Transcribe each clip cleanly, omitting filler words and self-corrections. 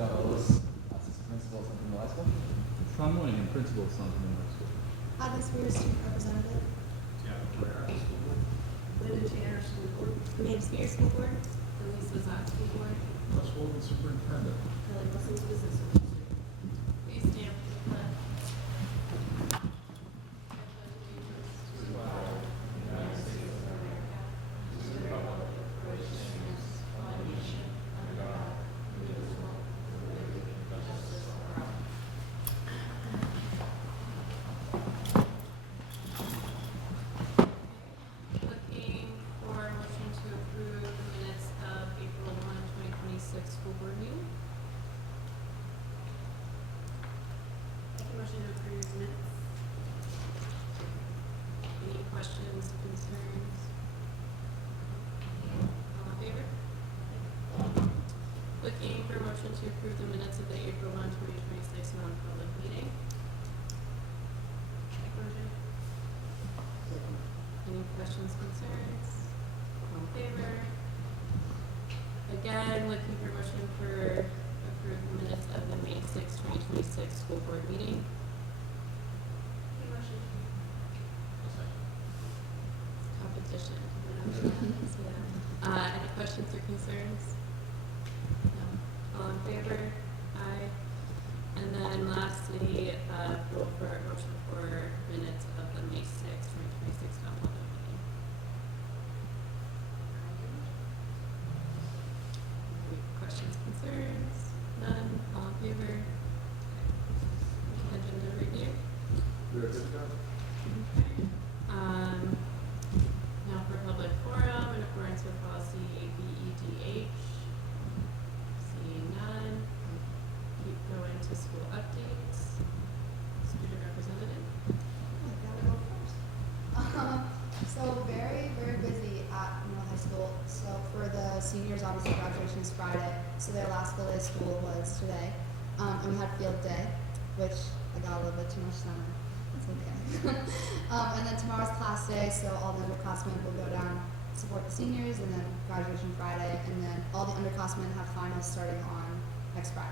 John Willis, assistant principal at Central Middle High School. Sean Moynihan, principal of Central Middle School. Alice Weir, student representative. Linda Tanner, school board. Maeve Spear, school board. Elise Lazat, school board. Russ Holden, superintendent. Kelly Wilson, business administrator. Please stand for the pledge. Looking for a motion to approve the minutes of April 1, 2026 school board meeting. Make a motion to approve minutes. Any questions, concerns? All in favor? Looking for a motion to approve the minutes of the April 1, 2026 non-public meeting. Make a motion. Any questions, concerns? All in favor? Again, looking for a motion for approved minutes of the May 6, 2026 school board meeting. Motion. Competition. Any questions or concerns? No. All in favor? Aye. And then lastly, roll for a motion for minutes of the May 6, 2026 non-public meeting. Questions, concerns? None? All in favor? Agenda review. We're good to go. Okay. Now for public forum in accordance with policy ABEDH. Seeing none. Keep going to school updates. Student representative. I gotta go first. So very, very busy at middle high school. So for the seniors, obviously graduation is Friday. So their last full day of school was today. And we had field day, which I got a little bit too much sun. It's okay. And then tomorrow's class day, so all the underclassmen will go down, support the seniors, and then graduation Friday, and then all the underclassmen have finals starting on next Friday.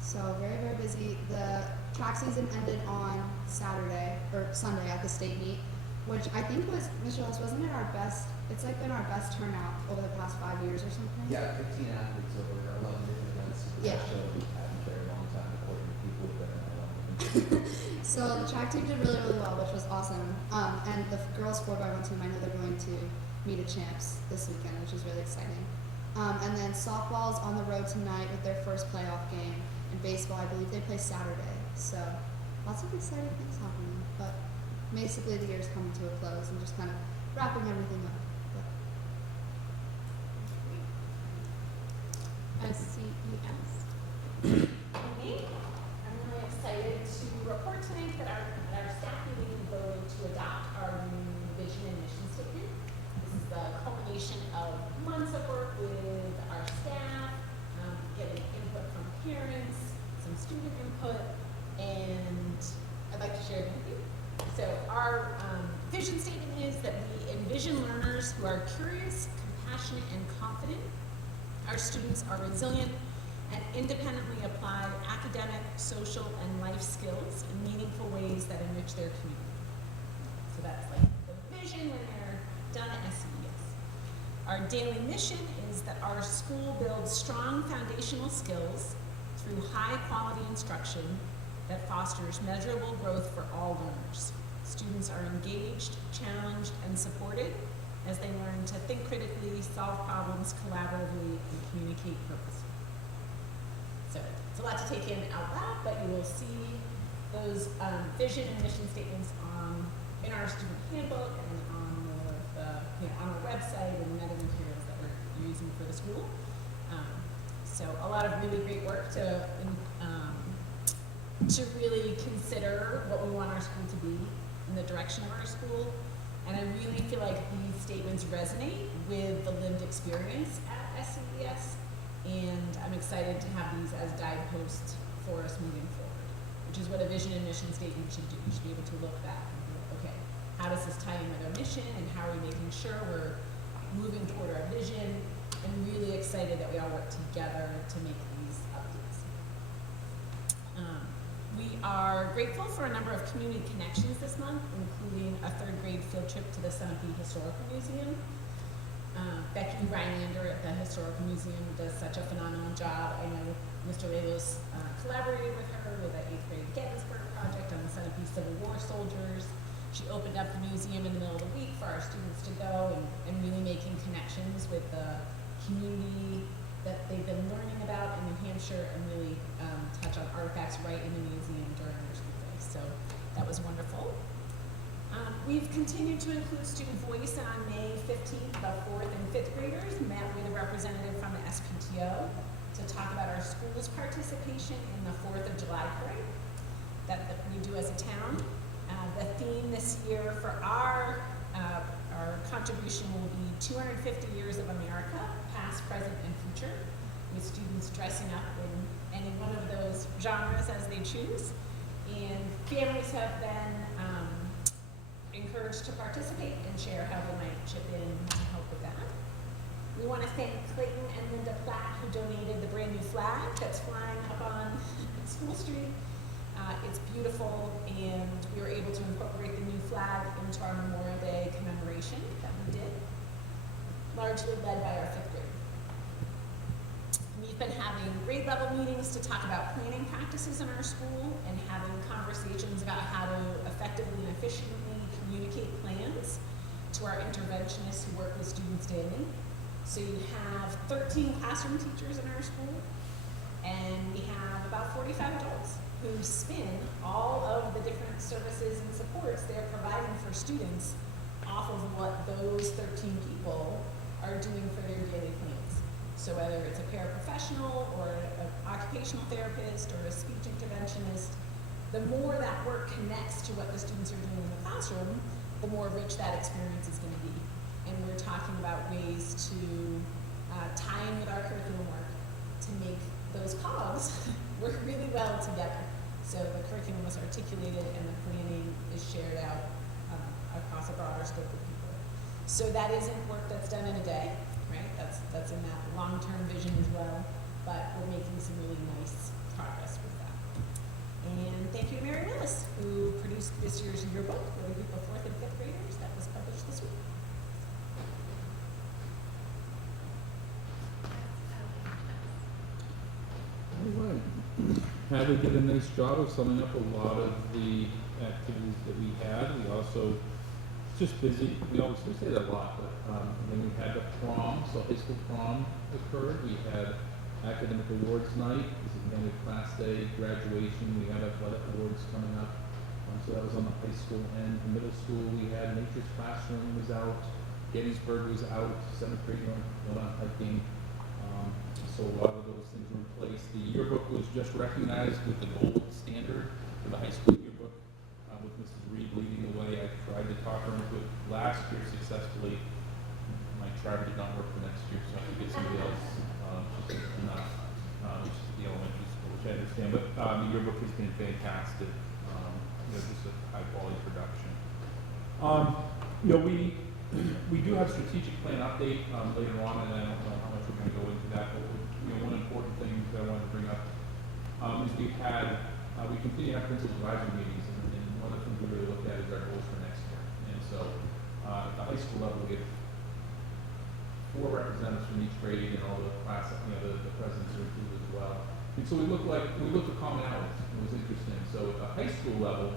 So very, very busy. The track season ended on Saturday, or Sunday at the state meet, which I think was, Michelle, wasn't it our best, it's like been our best turnout over the past 5 years or something? Yeah, 15 athletes over 11 different events. Yeah. That show we haven't very long time according to people who've been in 11. So the track team did really, really well, which was awesome. And the girls 4x1 team, I know they're going to meet a champs this weekend, which is really exciting. And then softball's on the road tonight with their first playoff game. And baseball, I believe they play Saturday. So lots of exciting things happening. But basically the year's coming to a close and just kind of wrapping everything up. SCES. Me. I'm really excited to report tonight that our staff meeting voted to adopt our new vision and mission statement. This is the culmination of months of work with our staff, getting input from parents, some student input, and I'd like to share it with you. So our vision statement is that we envision learners who are curious, compassionate, and confident. Our students are resilient and independently apply academic, social, and life skills in meaningful ways that enrich their community. So that's like the vision when they're done at SCES. Our daily mission is that our school builds strong foundational skills through high-quality instruction that fosters measurable growth for all learners. Students are engaged, challenged, and supported as they learn to think critically, solve problems collaboratively, and communicate purposefully. So it's a lot to take in out loud, but you will see those vision and mission statements in our student handbook and on our website and other materials that we're using for the school. So a lot of really great work to really consider what we want our school to be in the direction of our school. And I really feel like these statements resonate with the lived experience at SCES, and I'm excited to have these as guideposts for us moving forward, which is what a vision and mission statement should do. You should be able to look back and go, okay, how does this tie in with our mission, and how are we making sure we're moving toward our vision, and really excited that we all work together to make these updates. We are grateful for a number of community connections this month, including a third grade field trip to the Sunapee Historical Museum. Becky Reinander at the Historical Museum does such a phenomenal job. I know Mr. Lelos collaborated with her with the 8th grade Gettysburg project on the Sunapee Civil War soldiers. She opened up the museum in the middle of the week for our students to go and really making connections with the community that they've been learning about in New Hampshire and really touch on artifacts right in the museum during their school day. So that was wonderful. We've continued to include student voice, and on May 15th, the 4th and 5th graders met with a representative from the SPTO to talk about our school's participation in the 4th of July parade that we do as a town. The theme this year for our contribution will be 250 years of America, past, present, and future, with students dressing up in any one of those genres as they choose. And families have been encouraged to participate and share how they might chip in to help with that. We want to thank Clayton and Linda Platt, who donated the brand new flag that's flying up on School Street. It's beautiful, and we were able to incorporate the new flag into our Memorial Day commemoration that we did, largely led by our 5th grade. We've been having grade level meetings to talk about planning practices in our school and having conversations about how to effectively and efficiently communicate plans to our interventionists who work with students daily. So you have 13 classroom teachers in our school, and we have about 45 adults who spin all of the different services and supports they're providing for students off of what those 13 people are doing for their daily plans. So whether it's a paraprofessional or an occupational therapist or a speech interventionist, the more that work connects to what the students are doing in the classroom, the more rich that experience is going to be. And we're talking about ways to tie in with our curriculum work to make those cogs work really well together. So the curriculum is articulated and the planning is shared out across a broader scope of people. So that isn't work that's done in a day, right? That's in that long-term vision as well, but we're making some really nice progress with that. And thank you to Mary Willis, who produced this year's yearbook with a group of 4th and 5th graders that was published this week. Anyway, Hadley did a nice job of summing up a lot of the activities that we had. We also, just busy, we say that a lot, but then we had the prom, so high school prom occurred. We had academic awards night, this is again a class day, graduation, we had athletic awards coming up. So that was on the high school end. The middle school, we had Nature's Classroom was out, Gettysburg was out, 7th grade went on hiking. So a lot of those things were in place. The yearbook was just recognized with the gold standard for the high school yearbook, with Mrs. Reed leading the way. I tried to talk her into it last year successfully. My tribe did not work for next year, so I had to get somebody else. Which is the elementary school, which I understand. But the yearbook has been fantastic. Just a high quality production. We do have strategic plan update later on, and I don't know how much we're going to go into that. But one important thing that I wanted to bring up is we continue to have principal advisory meetings, and one of the things we really look at is our goals for next year. And so at the high school level, we have 4 representatives from each grade, and all the class, the presidents are included as well. And so we look at commonalities. It was interesting. So at the high school level,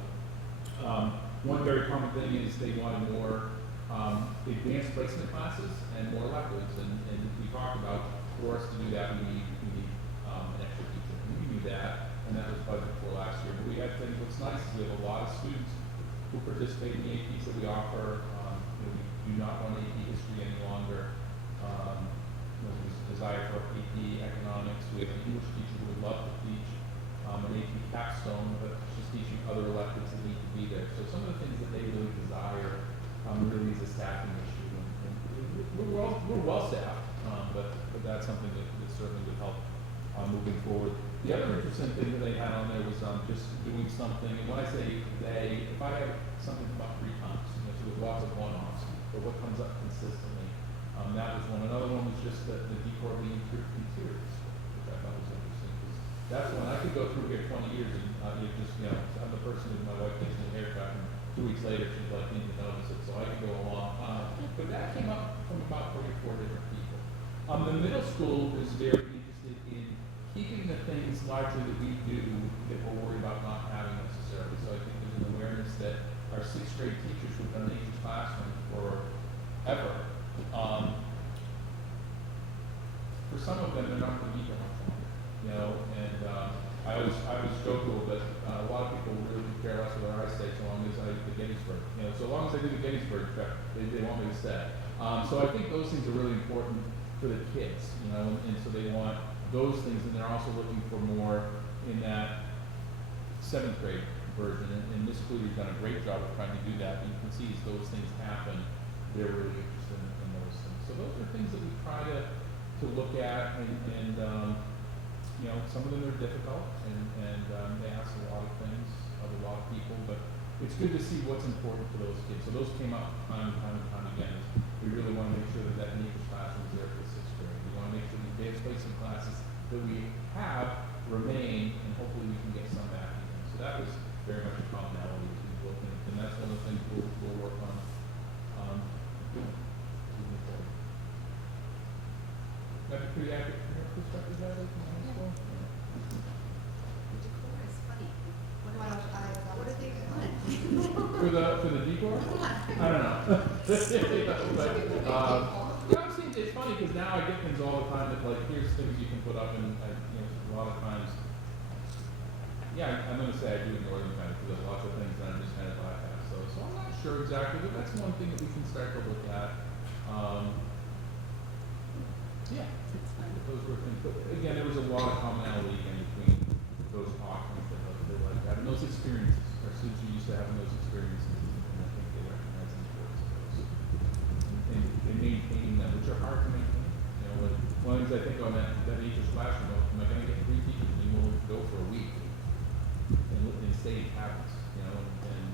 one very common thing is they wanted more advanced placement classes and more electives. And we talked about, for us to do that, we need an extra teacher. And we knew that, and that was budgeted for last year. But we had things. What's nice is we have a lot of students who participate in the APs that we offer. We do not run AP history any longer. There's a desire for AP economics. We have an English teacher who would love to teach an AP capstone, but she's teaching other electives that need to be there. So some of the things that they really desire really is a staffing issue. And we're well staffed, but that's something that certainly would help moving forward. The other interesting thing that they had on there was just doing something. And when I say they, if I have something about 3 times, so with lots of one-offs, but what comes up consistently, that was one. Another one was just the decor of the interiors, which I thought was interesting. That's when I could go through here 20 years and, you just, you know, I'm the person who my wife gets a haircut and 2 weeks later she's like, need to notice it, so I could go along. But that came up from about 3 or 4 different people. The middle school is very interested in keeping the things largely that we do that we're worried about not having necessarily. So I think there's an awareness that our 6th grade teachers who've done Nature's Classroom forever, for some of them, they're not going to be here much longer, you know. And I always joke a little bit. A lot of people really care less whether I stay so long as I do the Gettysburg. You know, so long as I do the Gettysburg trip, they want me to stay. So I think those things are really important for the kids, you know, and so they want those things, and they're also looking for more in that 7th grade version. And Ms. Clutie's done a great job of trying to do that. And you can see as those things happen, they're really interested in those things. So those are things that we try to look at, and you know, some of them are difficult, and they ask a lot of things of a lot of people, but it's good to see what's important for those kids. So those came up time and time again. We really want to make sure that Nature's Classroom is there for the 6th grade. We want to make sure the advanced placement classes that we have remain, and hopefully we can get some back again. So that was very much a commonality as we look, and that's one of the things we'll work on doing as we move forward. That'd be pretty accurate from your perspective, Natalie, from high school? Decor is funny. What did they want? For the decor? I don't know. But, yeah, I'm seeing, it's funny because now I get things all the time that, like, here's things you can put up, and you know, a lot of times, yeah, I'm going to say I do ignore them kind of, because there's lots of things that I'm just kind of bypass. So I'm not sure exactly, but that's one thing that we can start to look at. Yeah, those were things. But again, there was a lot of commonality again between those offerings that they like that, and those experiences. Our students are used to having those experiences, and I think they recognize the importance of those. And maintaining them, which are hard to maintain. You know, one of the things I think on that Nature's Classroom, am I going to get 3 teachers being willing to go for a week and stay in habits? You know, and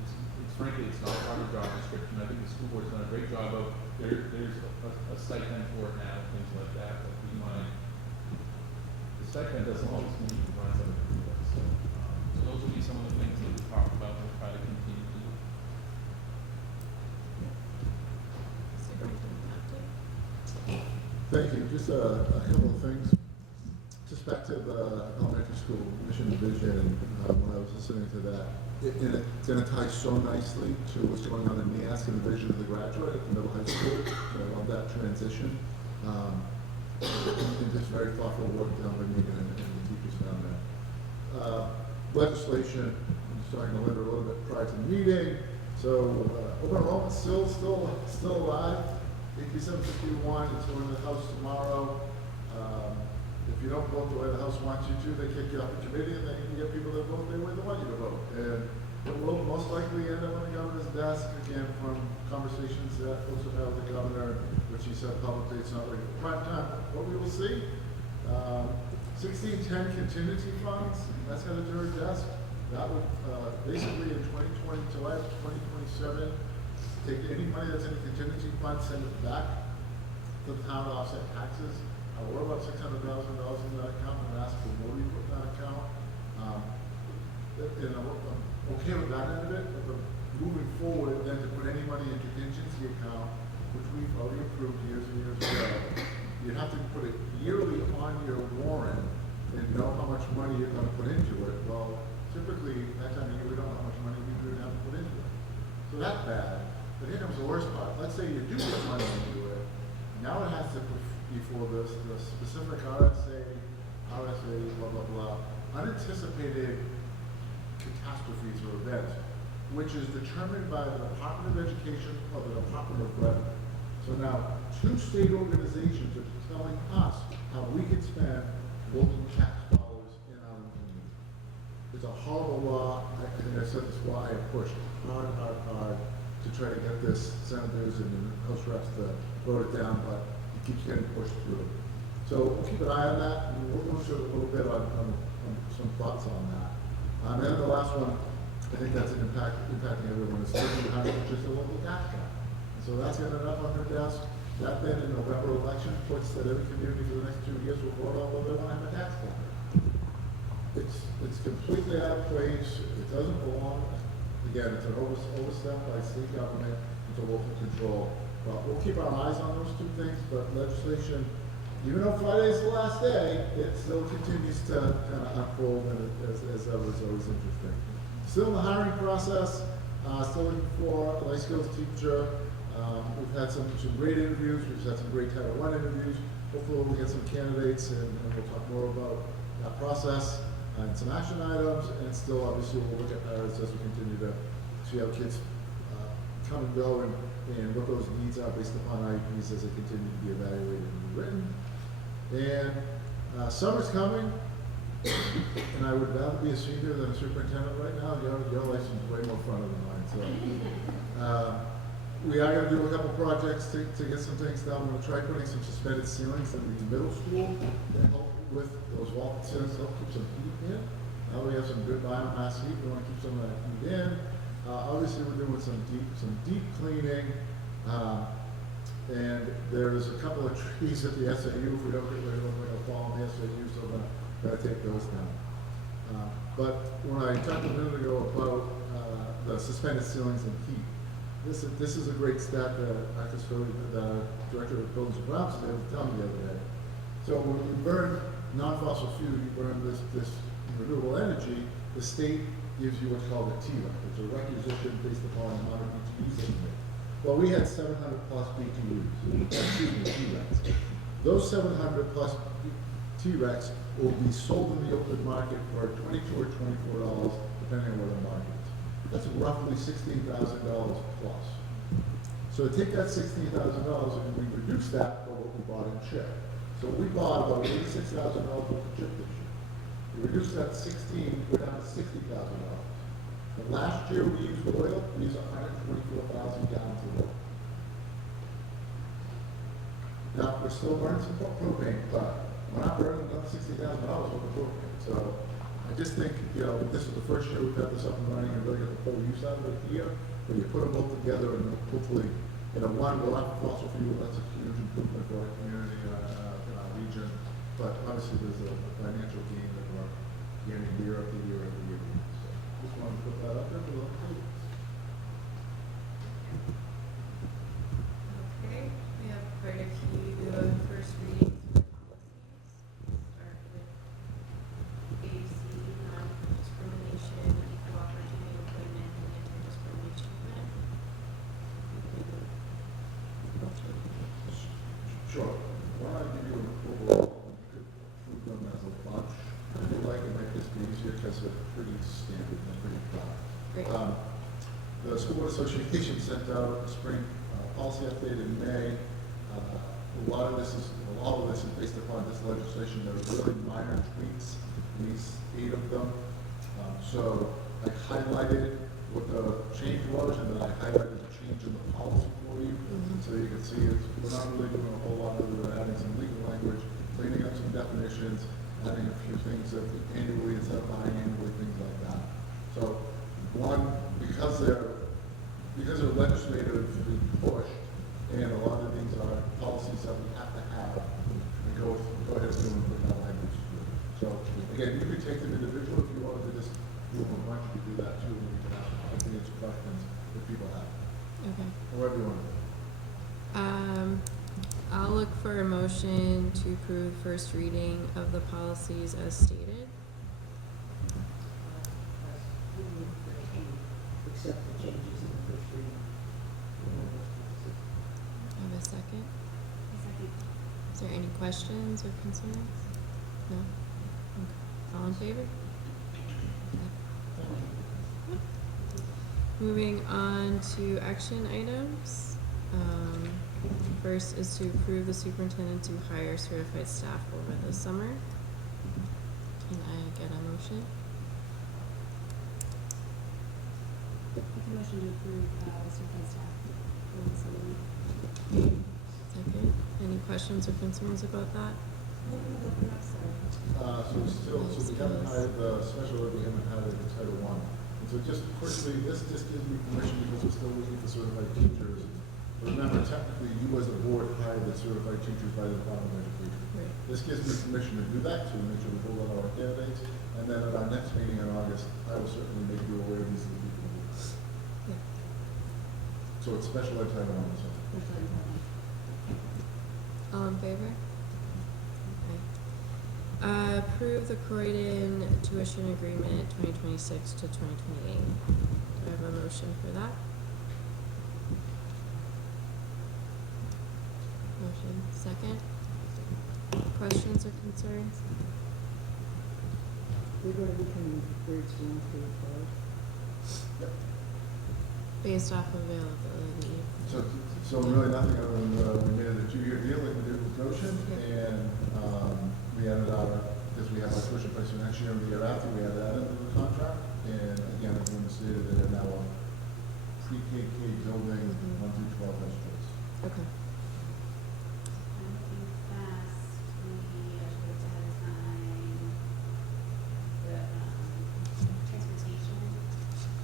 it's frankly, it's not part of the job description. I think the school board's done a great job of there's a stipend for it now, things like that. But we might, the stipend doesn't always mean you can run something for us. So those will be some of the things that we talked about and we'll try to continue to do. Superintendent update? Thank you. Just a couple of things. Just back to the elementary school mission and vision, when I was listening to that, and it's going to tie so nicely to what's going on in NEASC and the vision of the graduate at the middle high school. So I love that transition. And just very thoughtful work done by Megan and the teachers down there. Legislation, I'm starting to linger a little bit prior to the meeting. So open enrollment still alive. AB 751, it's going to the House tomorrow. If you don't vote the way the House wants you to, they kick you off the committee, and then you can get people that vote the way they want you to vote. And it will most likely end up on the governor's desk, again, from conversations that folks have had with the governor, which he said publicly it's not ready for prime time. What we will see, 1610 contingency funds, that's headed to her desk. That would basically in 2020, July of 2027, take any money that's in the contingency fund, send it back to the town to offset taxes. We're about $600,000 in that account, and ask for more to put in that account. And I'm okay with that end of it, but moving forward, then to put any money in contingency account, which we've already approved years and years ago, you have to put it yearly on your warrant and know how much money you're going to put into it. Well, typically, that time of year, we don't know how much money we really have to put into it. So that's bad. But here comes the worst part. Let's say you do put money into it. Now it has to before the specific RSA, blah, blah, blah, unanticipated catastrophes or events, which is determined by the Department of Education or the Department of Revenue. So now, 2 state organizations are telling us how we can spend local tax dollars in our community. It's a horrible law, and I said this is why I pushed hard to try to get this senators and House reps to vote it down, but keeps getting pushed through. So we'll keep an eye on that, and we'll show a little bit on some thoughts on that. And then the last one, I think that's an impacting everyone, is thinking how to purchase a local tax cap. So that's ended up on her desk. That then in November election puts that every community for the next 2 years will vote on whether they want to have a tax cap. completely out of place, it doesn't belong, again, it's an overstep by state government into local control. But we'll keep our eyes on those two things, but legislation, even though Friday is the last day, it still continues to kind of unfold, and as that was always interesting. Still in the hiring process, still looking for a life skills teacher. We've had some great interviews, we've had some great Title I interviews. Hopefully we'll get some candidates, and we'll talk more about that process and some action items, and still obviously we'll look at ours as we continue to see how kids come and go, and what those needs are based upon IEPs as they continue to be evaluated and written. And summer's coming, and I would rather be a senior than a superintendent right now. Your license is way more fun than mine, so. We are going to do a couple projects to get some things done. We're going to try putting some suspended ceilings in the middle school to help with those wall ceilings, help keep some heat in. Now we have some good biomass heat. We want to keep some of that heat in. Obviously, we're doing some deep cleaning. And there's a couple of trees at the SAU. If we don't get rid of them, we're going to fall in the SAU, so we're going to take those down. But when I talked a minute ago about the suspended ceilings and heat, this is a great stat that I just heard the director of buildings and grounds was able to tell me the other day. So when you burn non-fossil fuel, you burn this renewable energy, the state gives you what's called a TREC. It's a requisition based upon the amount of BTUs in it. Well, we had 700 plus BTUs, TRECs. Those 700 plus TRECs will be sold in the open market for $22 or $24, depending on where the market is. That's roughly $16,000 plus. So take that $16,000 and we reduce that for what we bought in chip. So we bought about $86,000 worth of chip this year. We reduced that 16, we're down to $60,000. And last year we used oil, we used 124,000 gallons of oil. Now we're still burning some propane, but we're not burning another $60,000 worth of propane. So I just think, this is the first year we've had this up and running and really got the full use out of it here. But you put them both together and hopefully, one, we'll have fossil fuel. That's a huge improvement for our community, in our region. But obviously there's a financial gain that we're gaining year after year after year. So just wanted to put that up there for the students. Okay, we have quite a few first readings for policies. Start with ABC, non-discrimination, equal opportunity employment, and anti-discrimination plan. Sure. Why don't I give you an overall, you could group them as a bunch. If you like, it might just be easier because they're pretty standard and pretty flat. Great. The School Board Association sent out a spring policy update in May. All of this is based upon this legislation. There are really minor tweaks, at least 8 of them. So I highlighted what the change was, and then I highlighted the change in the policy for you. So you can see we're not really doing a whole lot other than adding some legal language, cleaning up some definitions, adding a few things that annually instead of biannually, things like that. So one, because they're legislatively pushed, and a lot of these are policies that we have to have, we go ahead and do and put that language through. So again, you could take them individually if you wanted to just do them a bunch, you could do that too, and you can answer questions that people have. Okay. However you want to do it. I'll look for a motion to approve first reading of the policies as stated. Accept the changes in the first reading. Have a second? Is there any questions or concerns? No? Okay. All in favor? Okay. Moving on to action items. First is to approve the superintendent to hire certified staff over the summer. Can I get a motion? Make a motion to approve certified staff for the summer. Second. Any questions or concerns about that? So we haven't hired the special ed, we haven't hired the Title I. And so just quickly, this just gives me permission because we're still looking for certified teachers. Remember, technically, you as a board hired the certified teachers by the Department of Education. Right. This gives me permission to do that, to make sure we hold on our candidates. And then at our next meeting in August, special ed Title I, so. Special ed title. All in favor? Okay. Approve the Croydon tuition agreement 2026 to 2028. Do I have a motion for that? Motion, second. Questions or concerns? We're gonna be coming to grades 1 through 5. Based off availability. So really nothing other than, we made it a 2-year deal like we did with Goshen, and, we added our, because we have our tuition pricing next year and the year after, we added that into the contract, and again, as Linda stated, they are now a pre-K building, 1 through 12 has choice. Okay. Moving fast, we approved ahead of time the, transportation.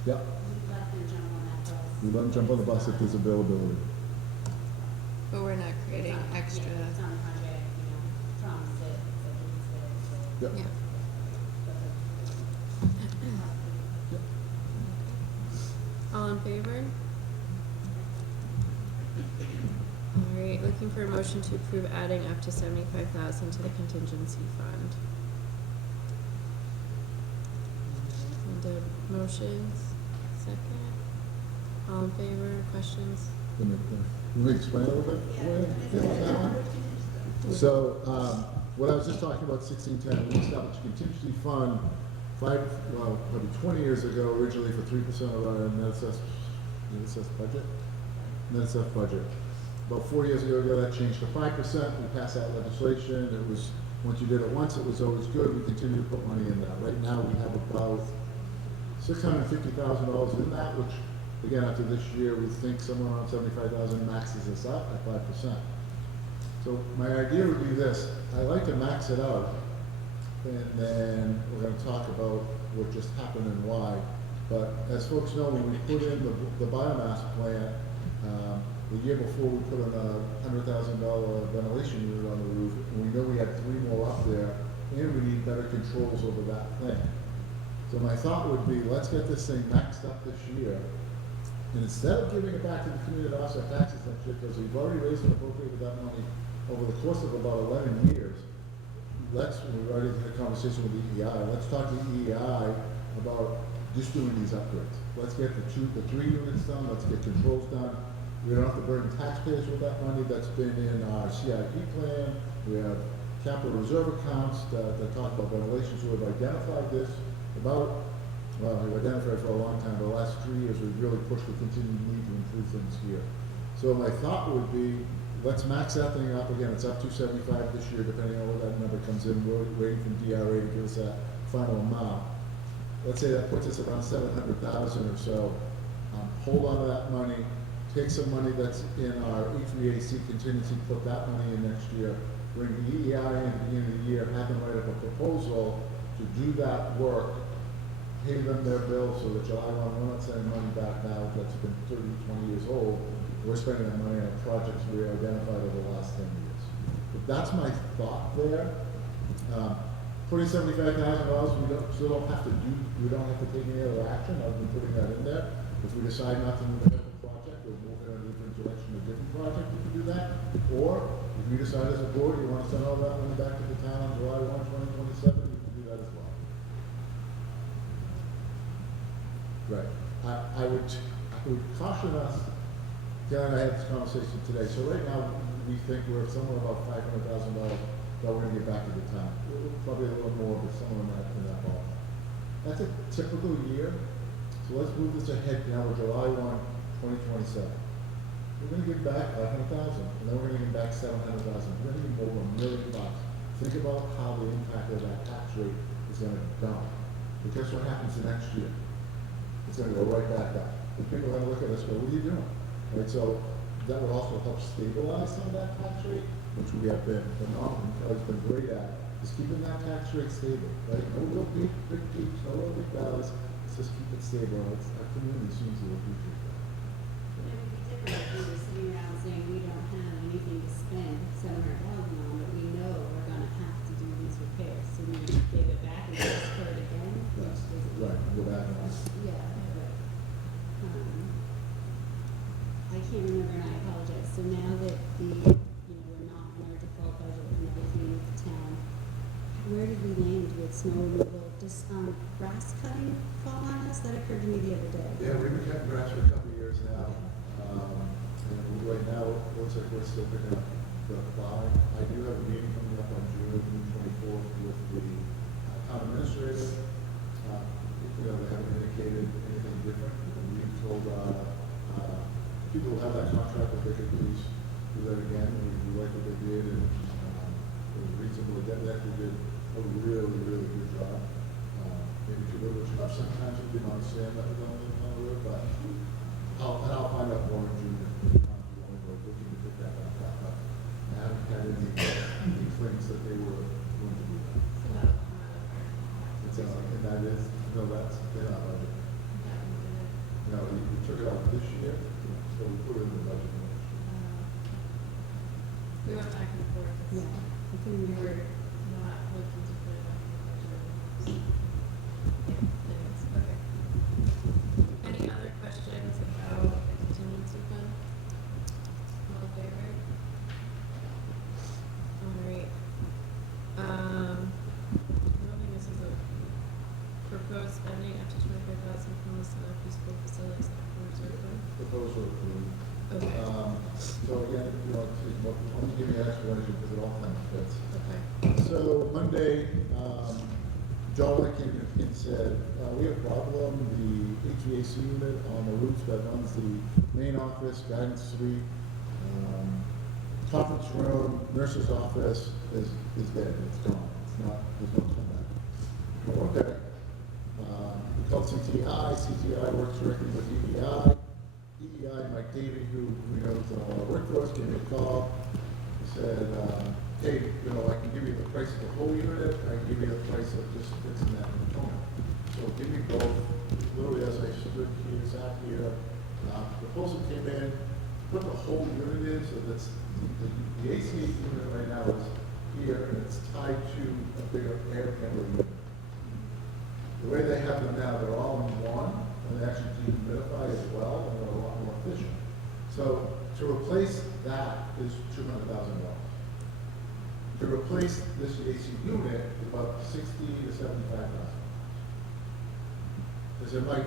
Yep, We let them jump on that bus. we let them jump on the bus if there's availability. But we're not creating It's on- extra. Yeah, it's on the contract, promise it, so it's there, so. Yep. Yeah. Yep. All in favor? All right, looking for a motion to approve adding up to 75,000 to the contingency fund. And motions, second. All in favor, questions? Let me explain a little bit. So, what I was just talking about, 1610, we established a contingency fund probably 20 years ago, originally for 3% of our net assessed budget. About 4 years ago, that changed to 5%. We passed that legislation. It was, once you did it once, it was always good. We continue to put money in that. Right now, we have about $650,000 in that, which, again, after this year, we think somewhere around 75,000 maxes us out at 5%. So my idea would be this: I like to max it out, and then we're going to talk about what just happened and why. But as folks know, when we put in the biomass plant, the year before we put in a $100,000 ventilation unit on the roof, and we know we had 3 more up there, and we need better controls over that plant. So my thought would be, let's get this thing maxed up this year, and instead of giving it back to the community to offset taxes next year, because we've already raised and appropriated that money over the course of about 11 years, we've already had a conversation with EEI, let's talk to EEI about just doing these upgrades. Let's get the 3 units done, let's get controls done. We don't have to burden taxpayers with that money. That's been in our CIP plan. We have capital reserve accounts that talk about ventilation, so we've identified this we've identified for a long time. The last 3 years, we've really pushed the continued need to improve things here. So my thought would be, let's max that thing up. Again, it's up to 75 this year, depending on where that number comes in. We're waiting for DRA to give us that final amount. Let's say that puts us around 700,000 or so. Hold on to that money. Take some money that's in our HVAC contingency, put that money in next year. Bring the EEI in at the beginning of the year, have them write up a proposal to do that work, pay them their bills so that July 1, we're not sending money back now that's been 30, 20 years old. We're spending that money on projects we identified over the last 10 years. But that's my thought there. Putting $75,000, we don't have to take any other action other than putting that in there. If we decide not to move ahead with the project, we'll move in a different direction, a different project, we can do that. Or if we decide as a board, you want to send all that money back to the town on July 1, 2027, you can do that as well. Right. I would caution us. Ken and I had this conversation today. So right now, we think we're somewhere about $500,000 that we're going to get back to the town. Probably a little more, but somewhere in that ball. That's a typical year. So let's move this ahead now to July 1, 2027. We're going to give back $500,000, and then we're going to give back $700,000. We're going to give over $1 million. Think about how the impact of that tax rate is going to go. Because what happens the next year? It's going to go right back up. And people are going to look at us and go, what are you doing? Right, so that will also help stabilize some of that tax rate, which we have been always been great at, is keeping that tax rate stable, right? No real big peaks, no real big valleys, let's just keep it stable. Our community seems to appreciate that. But it would be different if we were sitting around saying we don't have anything to spend $700,000 on, but we know we're gonna have to do these repairs, so we give it back and just put it again, which is. Right, go back and Yeah, but, I can't removal, does, grass cutting fall on us? That occurred to me the other day. Yeah, we've been cutting grass for a couple of years now. And right now, it looks like we're still picking up the plowing. I do have a meeting coming up on June 24th with the town administrator. You know, they haven't indicated anything different. We've told people who have that contract that they could please do that again. We like what they did, and it was reasonable. They actually did a really, really good job. Maybe too little, too much. Sometimes we didn't understand that was on the road, but I'll find out more in June. We're looking to pick that back up. I haven't had any things that they were going to do that. So that'll come out of our. It's, and that is, no, that's, they're not budget. That we did it. No, we took it out this year, so we put it in the budget for next year. We went back and forth. Yeah, I think We we were, were not looking to put it back in the budget. Yeah, anyways, okay. Any other questions about the contingency fund? All in favor? Alright. I don't think this is a proposed spending up to 25,000 from the Center for School Facilities Capital Reserve Fund. Proposal approved. Okay. So again, you know, let me give you an explanation because it all kind of fits. Okay. So Monday, John came in and said, we have a problem, the HVAC unit on the roof that runs the main office, guidance suite, conference room, nurse's office is dead, it's gone, it's not, there's no comeback. Well, okay. We called CTI works directly with EEI. EEI, Mike Davey, who we know is on our workforce, gave me a call. He said, hey, you know, I can give you the price of the whole unit, I can give you the price of just fits in that component. So give me both. Literally, as I stood here, sat here, the proposal came in, put the whole unit in, so that's, the AC unit right now is here, and it's tied to a bigger air handler unit. The way they have them now, they're all in one, and they actually dehumidify as well, and they're a lot more efficient. So to replace that is $200,000. To replace this AC unit is about $60,000 to $75,000. I said, Mike,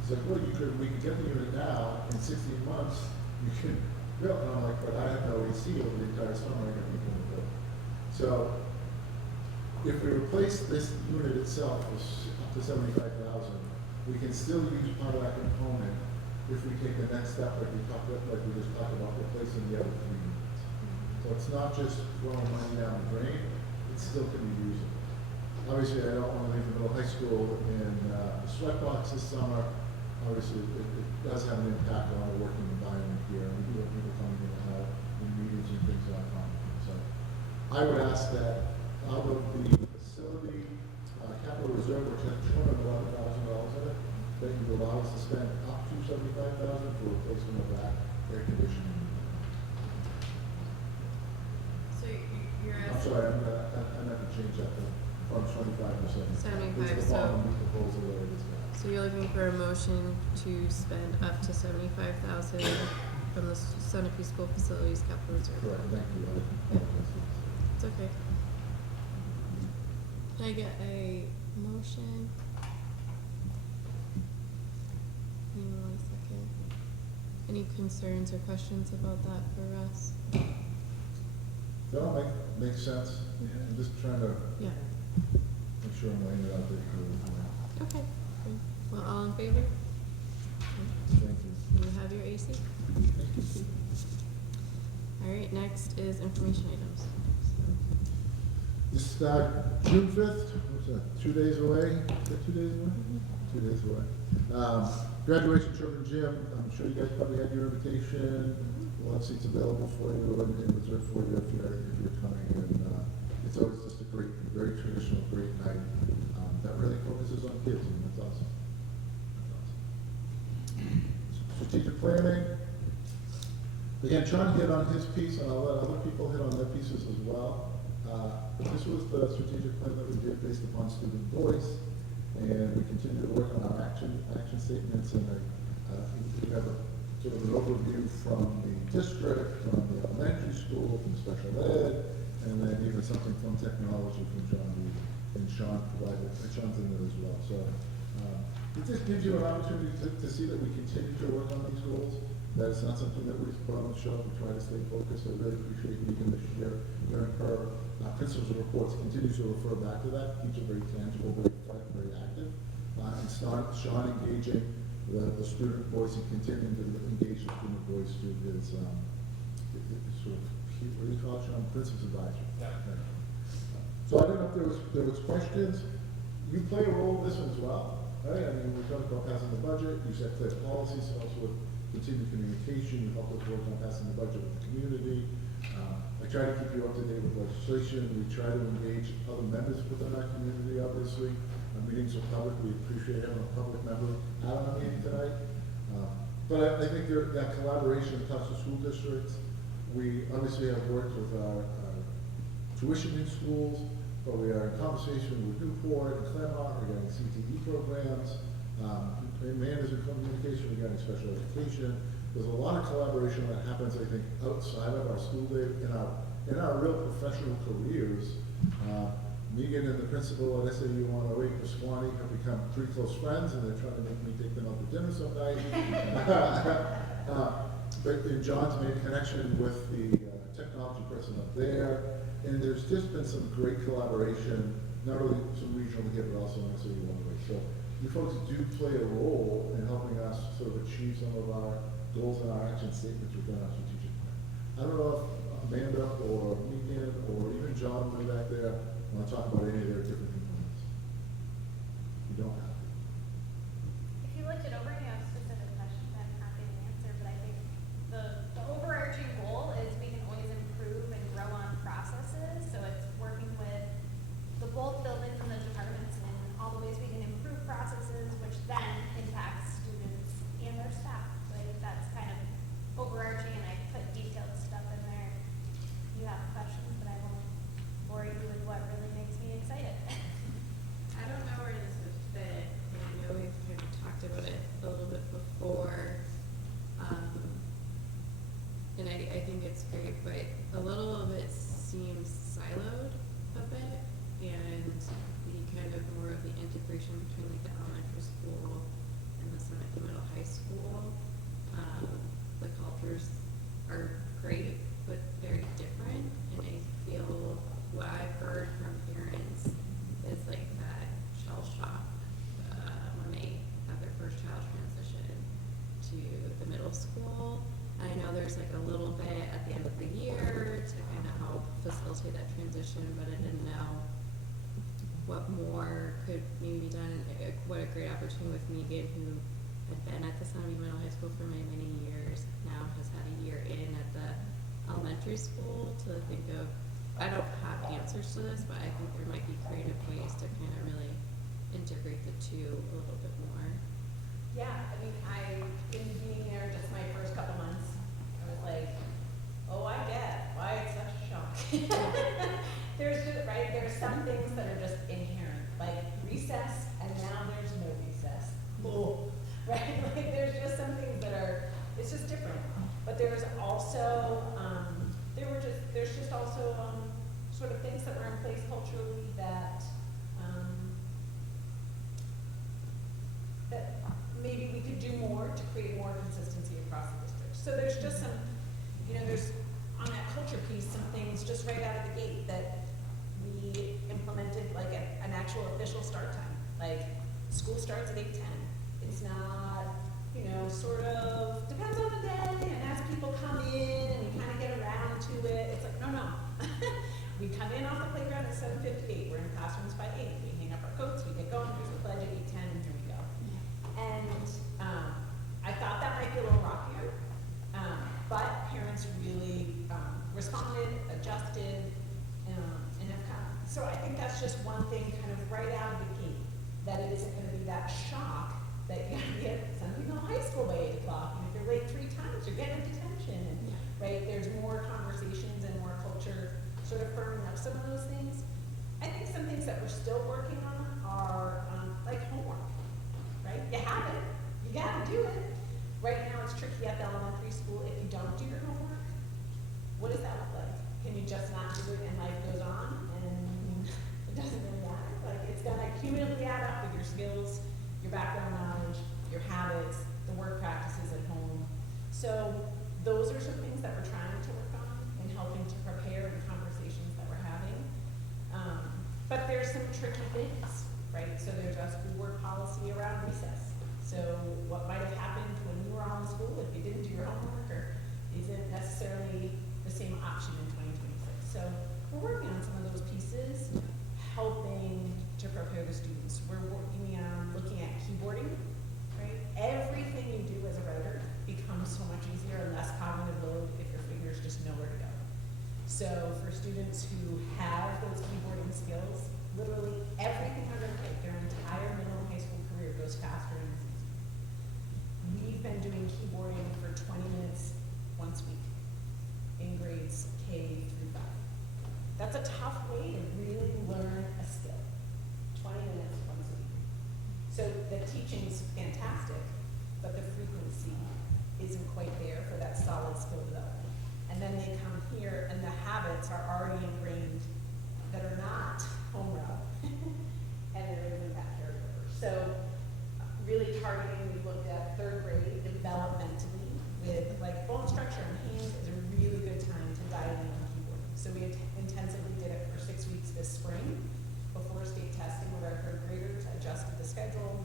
he's like, well, we could get the unit now, in 16 months, you can build. And I'm like, but I have no AC over the entire summer, I got to build. So if we replace this unit itself for up to $75,000, we can still use part of that component if we take the next step, like we just talked about, replacing the other 3 units. So it's not just throwing money down the drain, it still can be usable. Obviously, I don't want to leave the middle high school in the sweatbox this summer. Obviously, it does have an impact on the working environment here, and we do have people coming in and out in meetings and things like that. So I would ask that out of the facility capital reserve, which has $211,000 in it, that you allow us to spend up to $75,000 for replacement of that air conditioning. So you're I'm asking. sorry, I'm going to change that from 25%. 75, It's the so- bottom of the proposal where it is now. So you're looking for a motion to spend up to 75,000 from the Sunapee School Facilities Capital Reserve. Correct, Fund. thank you. I apologize. It's okay. Can I get a motion? Give me 1 second. Any concerns or questions about that for Russ? That makes sense. I'm just trying to Yeah. make sure I'm laying it out there clearly. Okay. Great. Well, all in favor? Thank you. You have your AC? All right, next is information items. This June 5th, what's that, 2 days away? Is that 2 days away? 2 days away. Graduation children gym, I'm sure you guys probably had your invitation. We'll have seats available for you and reserved for you if you're coming. And it's always just a great, very traditional, great night that really focuses on kids, and that's awesome. That's awesome. Strategic planning. Again, Sean hit on his piece, and I'll let other people hit on their pieces as well. But this was the strategic plan that we did based upon student voice, and we continue to work on our action statements, and we have a sort of an overview from the district, from the elementary school, from special ed, and then even something from technology from John Reed. and Sean provided, Sean's in there as well, so, it just gives you an opportunity to see that we continue to work on these goals, that it's not something that we just put on the shelf, we try to stay focused. I really appreciate Megan this year, during her, principals reports, continues to refer back to that, keeps it very tangible, very bright, very active, and Sean engaging the student voice and continuing to engage the student voice through his, sort of, what do you call it, Sean, principal's advisor. Yeah. So I don't know if there was questions. You play a role in this one as well, right? I mean, we talked about passing the budget, you set clear policies, also with continued communication, you help us work on passing the budget with the community. I try to keep you up to date with legislation, we try to engage other members within our community, obviously. Our meetings are public, we appreciate having a public member out on our meeting tonight. But I think that collaboration across the school districts, we obviously have worked with our tuition in schools, but we are in conversation with Newport and Claremont regarding CTE programs, management communication regarding special education. There's a lot of collaboration that happens, I think, outside of our school day, in our real professional careers. Megan and the principal at SAU 108, Pasquani, have become pretty close friends, and they're trying to make me take them out to dinner some night. But John's made a connection with the technology person up there, and there's just been some great collaboration, not only some regional here, but also in SAU 108. So you folks do play a role in helping us sort of achieve some of our goals and our action statements within our strategic plan. I don't know if Amanda or Megan or even John went back there want to talk about any of their different components. You don't have to. If you looked it over and you have specific questions, I'm happy to answer, but I think the overarching goal is we can always improve and grow on processes, so it's working with the both buildings and the departments in all the ways we can improve processes, which then impacts students and their staff. So I think that's kind of overarching, and I put detailed stuff in there. You have questions, but I won't bore you with what really makes me excited. I don't know where this would fit, and I know we've kind of talked about it a little bit before. And I think it's great, but a little of it seems siloed a bit, and the kind of more of the integration between like the elementary school and the middle high school. The cultures are great, but very different, and I feel what I've heard from parents is like that shell shock when they have their first child transition to the middle school. I know there's like a little bit at the end of the year to kind of help facilitate that transition, but I didn't know what more could maybe be done. What a great opportunity with Megan, who had been at the Sunny Middle High School for many, many years, now has had a year in at the elementary school to think of. I don't have answers to this, but I think there might be creative ways to kind of really integrate the two a little bit more. Yeah, I mean, in being there just my first couple months, I was like, oh, I get why it's such a shock. There's just, right, there's some things that are just inherent, like recess, and now there's no recess. Oh, right? Like there's just some things that are, it's just different. But there's also, there's just also sort of things that were in place culturally that that maybe we could do more to create more consistency across the district. So there's just some, there's on that culture piece, some things just right out of the gate that we implemented, like an actual official start time. Like school starts at 8:10. It's not, sort of depends on the day, and as people come in and we kind of get around to it, it's like, no. We come in off the playground at 7:58. We're in classrooms by 8. We hang up our coats, we get going, there's the pledge at 8:10, and here we go. And I thought that might be a little rockier, but parents really responded, adjusted, and have come. So I think that's just one thing kind of right out of the gate, that it isn't going to be that shock that you have to get Sunday Middle High School by 8 o'clock, and if you're late 3 times, you're getting a detention, and, right? There's more conversations and more culture sort of firming up some of those things. I think some things that we're still working on are like homework, right? You have it, you got to do it. Right now it's tricky at the elementary school. If you don't do your homework, what does that look like? Can you just not do it and life goes on and it doesn't really matter? Like, staff with your skills, your background knowledge, your habits, the work practices at home. So those are some things that we're trying to work on and helping to prepare the conversations that we're having. But there's some tricky things, right? So there's a school board policy around recess. So what might have happened when you were on the school if you didn't do your homework or isn't necessarily the same option in 2026. So we're working on some of those pieces, helping to prepare the students. We're working on looking at keyboarding, right? Everything you do as a writer becomes so much easier and less cognitive load if your fingers just know where to go. So for students who have those keyboarding skills, literally everything they're gonna take their entire middle and high school career goes faster and it's easier. We've been doing keyboarding for 20 minutes once a week in grades K through 5. That's a tough way to really learn a skill. 20 minutes once a week. So the teaching's fantastic, but the frequency isn't quite there for that solid skill development. And then they come here and the habits are already ingrained that are not home row, and there isn't that carryover. So really targeting, we've looked at 3rd grade developmentally with like bone structure and hands is a really good time to dial in on keyboarding. So we intensively did it for 6 weeks this spring before state testing with our 3rd graders, adjusted the schedule,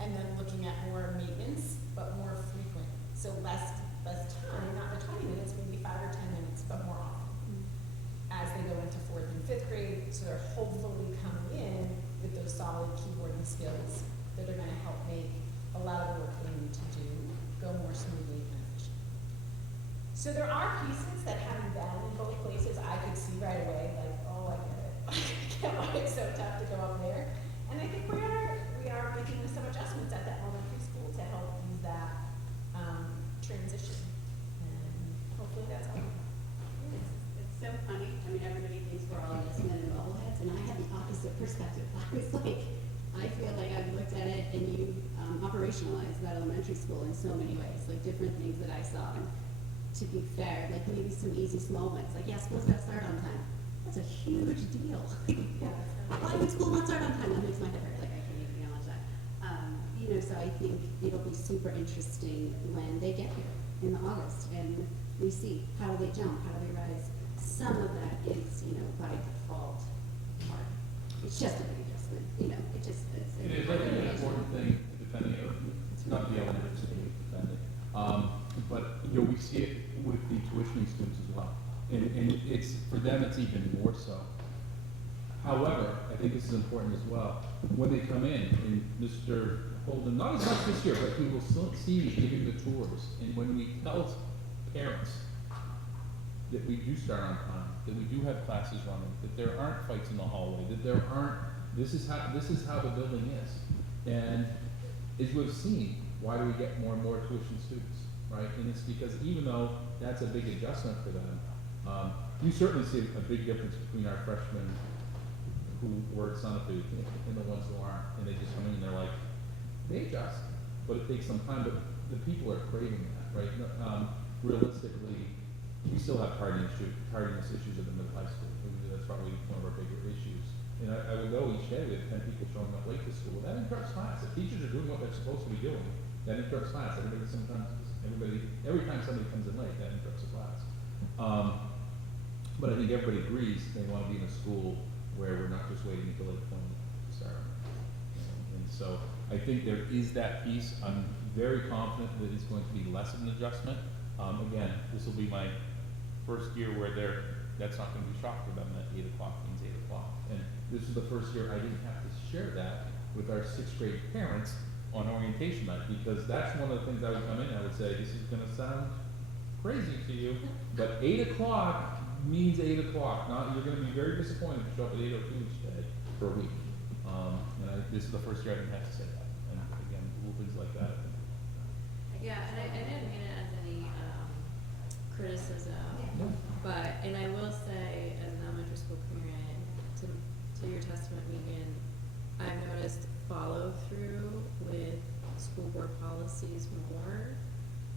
and then looking at more maintenance, but more frequent. So less time, not the 20 minutes, maybe 5 or 10 minutes, but more often. As they go into 4th and 5th grade, so they're hopefully coming in with those solid keyboarding skills that are gonna help make a lot of the work they need to do go more smoothly and efficiently. So there are pieces that having been in both places, I could see right away, like, oh, I get it. I get why it's so tough to go up there. And I think we are making some adjustments at that elementary school to help ease that transition. And hopefully that's all. It's so funny. I mean, everybody thinks we're all yes men and bubbleheads, and I had the opposite perspective. I was like, I feel like I've looked at it and you operationalized that elementary school in so many ways, like different things that I saw. And to be fair, like maybe some easy small ones, like, yeah, school's got to start on time. That's a huge deal. Why would school not start on time? That makes my head hurt. Like, I can't even acknowledge that. You know, so I think it'll be super interesting when they get here in August and we see how do they jump, how do they rise. Some of that is, you know, by default hard. It's just a big adjustment, you know, it is, I think, an important thing, depending on, it's not the elementary school, depending. But, you know, we see it with the tuitioning students as well. And it's, for them, it's even more so. However, I think this is important as well. When they come in, and Mr. Holden, not as much this year, but he will still see me giving the tours. And when we tell parents that we do start on time, that we do have classes running, that there aren't fights in the hallway, that there aren't, this is how the building is. And as we've seen, why do we get more and more tuition students, right? And it's because even though that's a big adjustment for them, you certainly see a big difference between our freshmen who were at Sunapee and the ones who aren't, and they just come in and they're like, they adjust, but it takes some time, but the people are craving that, right? Realistically, we still have tardiness issues in the middle high school. That's probably one of our bigger issues. And I would go each day, we have 10 people showing up late to school. That interrupts class. If teachers are doing what they're supposed to be doing, that interrupts class. Every time somebody comes in late, that interrupts the class. But I think everybody agrees they want to be in a school where we're not just waiting until 8:20 to start. And so I think there is that piece. I'm very confident that it's going to be less of an adjustment. Again, this will be my first year where that's not going to be shocked for them that 8 o'clock means 8 o'clock. And this is the first year I didn't have to share that with our 6th grade parents on orientation night, because that's one of the things I would come in and I would say, this is going to sound crazy to you, but 8 o'clock means 8 o'clock. You're going to be very disappointed if you show up at 8:02 each day for a week. This is the first year I didn't have to say that. And again, little things like that. Yeah, and I didn't mean it as any criticism, but, and I will say, as an elementary school parent, to your testament, Megan, I've noticed follow through with school board policies more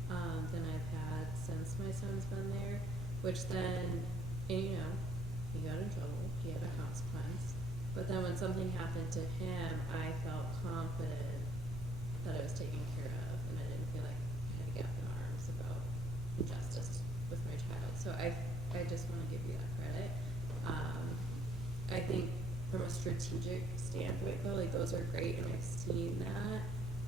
than I've had since my son's been there, which then, and you know, he got in trouble, he had a consequence, But then when something happened to him, I felt confident that it was taken care of, and I didn't feel like I had a gap in arms about justice with my child. So I just want to give you that credit. I think from a strategic standpoint, though, like those are great, and I've seen that,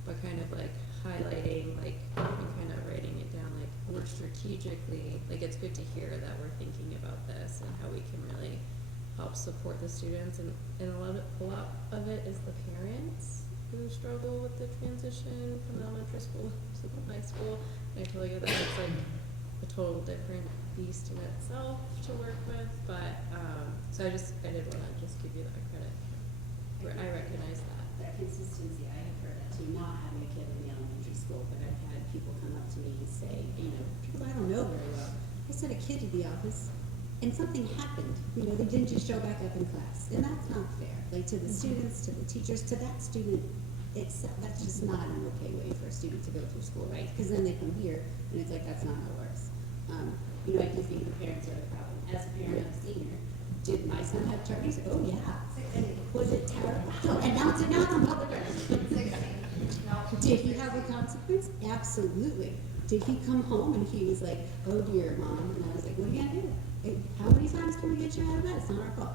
but kind of like highlighting, like, and kind of writing it down, like we're strategically, like it's good to hear that we're thinking about this and how we can really help support the students, and a lot of it is the parents who struggle with the transition from elementary school to the high school. And I totally get that it's like a total different beast in itself to work with, but so I did want to just give you that credit. Where I recognize that. That consistency, I have heard that too, not having a kid in the elementary school, but I've had people come up to me and say, you know, people I don't know very well, I sent a kid to the office and something happened, you know, they didn't just show back up in class, and that's not fair, like to the students, to the teachers, to that student, that's just not an okay way for a student to go through school, right? Because then they come here, and it's like, that's not how it works. You know, I do think the parents are the problem. As a parent of a senior, did my son have charges? Oh, yeah. And was it terrible? And now it's not on public record. Did he have a consequence? Absolutely. Did he come home and he was like, oh dear, Mom? And I was like, what are you gonna do? How many times can we get you out of bed? It's not our fault.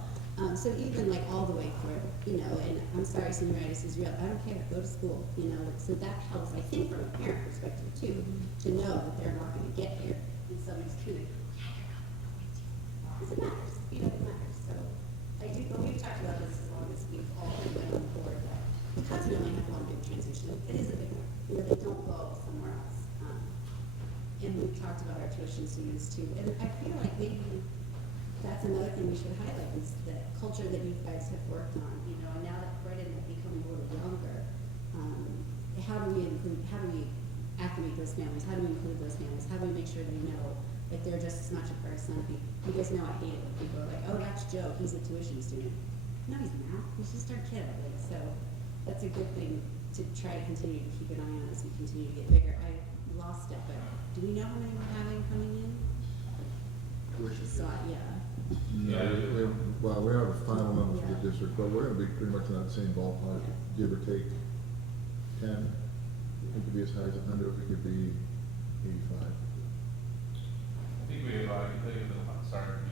So even like all the way through, you know, and I'm sorry, senioritis is real. I don't care. Go to school, you know. So that helps, I think, from a parent perspective too, to know that they're not going to get here and somebody's going to, because it matters. You know, it matters. So I do. But we've talked about this as long as we've all been on board that because we only have one big transition, it is a big one. You know, they don't go somewhere else. And we've talked about our tuition students too, and I feel like maybe that's another thing we should highlight is the culture that you guys have worked on, you know, and now that Brennan has become a little younger, how do we acclimate those families? How do we include those families? How do we make sure they know that they're just as much a person? You guys know I hate it when people are like, oh, that's Joe, he's a tuition student. No, he's not. He's just our kid. Like, so that's a good thing to try to continue to keep an eye on as we continue to get bigger. I lost it, but do we know how many we're having coming in? Tuition. So, yeah. Yeah. Well, we have a final number for the district, but we're gonna be pretty much in that same ballpark, give or take 10. It could be as high as 100, it could be 85. I think we have, I can tell you the, sorry.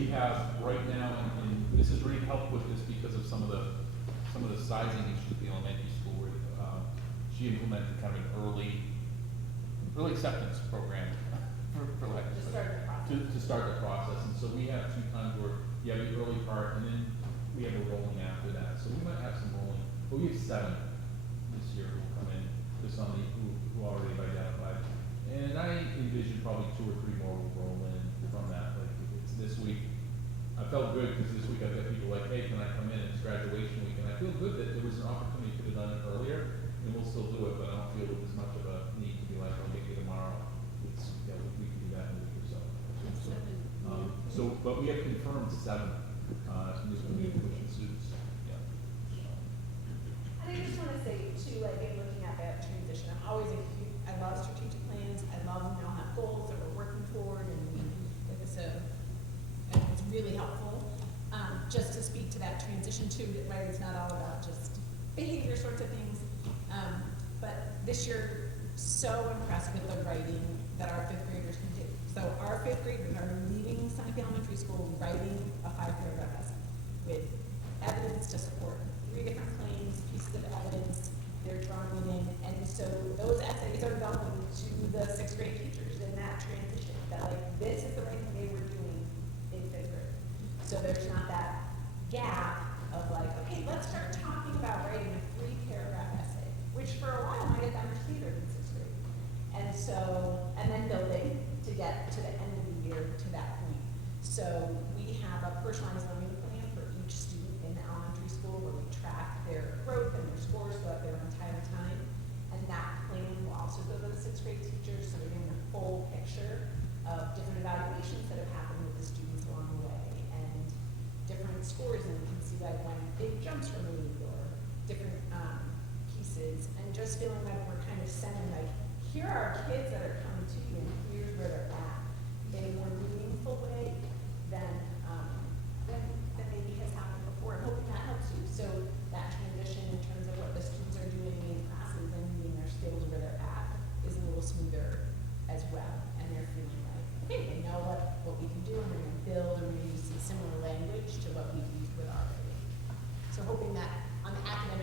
We have right now, and this has really helped with this because of some of the sizing issues at the elementary school where, she implemented kind of an early acceptance program for lack of to start the process. And so we have 2 times where you have the early part and then we have a rolling after that. So we might have some rolling, but we have 7 this year who come in, just on the, who already have identified. And I envision probably 2 or 3 more will roll in from that. Like if it's this week, I felt good because this week I've got people like, hey, can I come in? It's graduation week. And I feel good that there was an opportunity to have done it earlier and we'll still do it, but I don't feel as much of a need to be like, I'll get you tomorrow. It's, you know, we can do that in a week or so. But we have confirmed 7, this will be tuition students. Yeah. And I just want to say too, like in looking at that transition, I love strategic plans. I love when we all have goals that we're working toward, and it's really helpful. Just to speak to that transition too, that right, it's not all about just behavior sorts of things. But this year, so impressed with the writing that our 5th graders can do. So our 5th graders are leaving Seneca Elementary School writing a 5-paragraph essay with evidence to support 3 different claims, pieces of evidence. They're drawing it in, and so those essays are going to the 6th grade teachers in that transition. That like this is the right thing they were doing in 5th grade. So there's not that gap of like, okay, let's start talking about writing a 3-paragraph essay, which for a while might have done theater in 6th grade. And so, and then building to get to the end of the year to that point. So we have a personalized learning plan for each student in the elementary school where we track their growth and their scores throughout their entire time. And that plan will also go to the 6th grade teachers, so they're getting a full picture of different evaluations that have happened with the students along the way and different scores, and you can see like when big jumps were made or different pieces, and just feeling like we're kind of sending like, here are our kids that are coming to you and here's where they're at in a more meaningful way than maybe has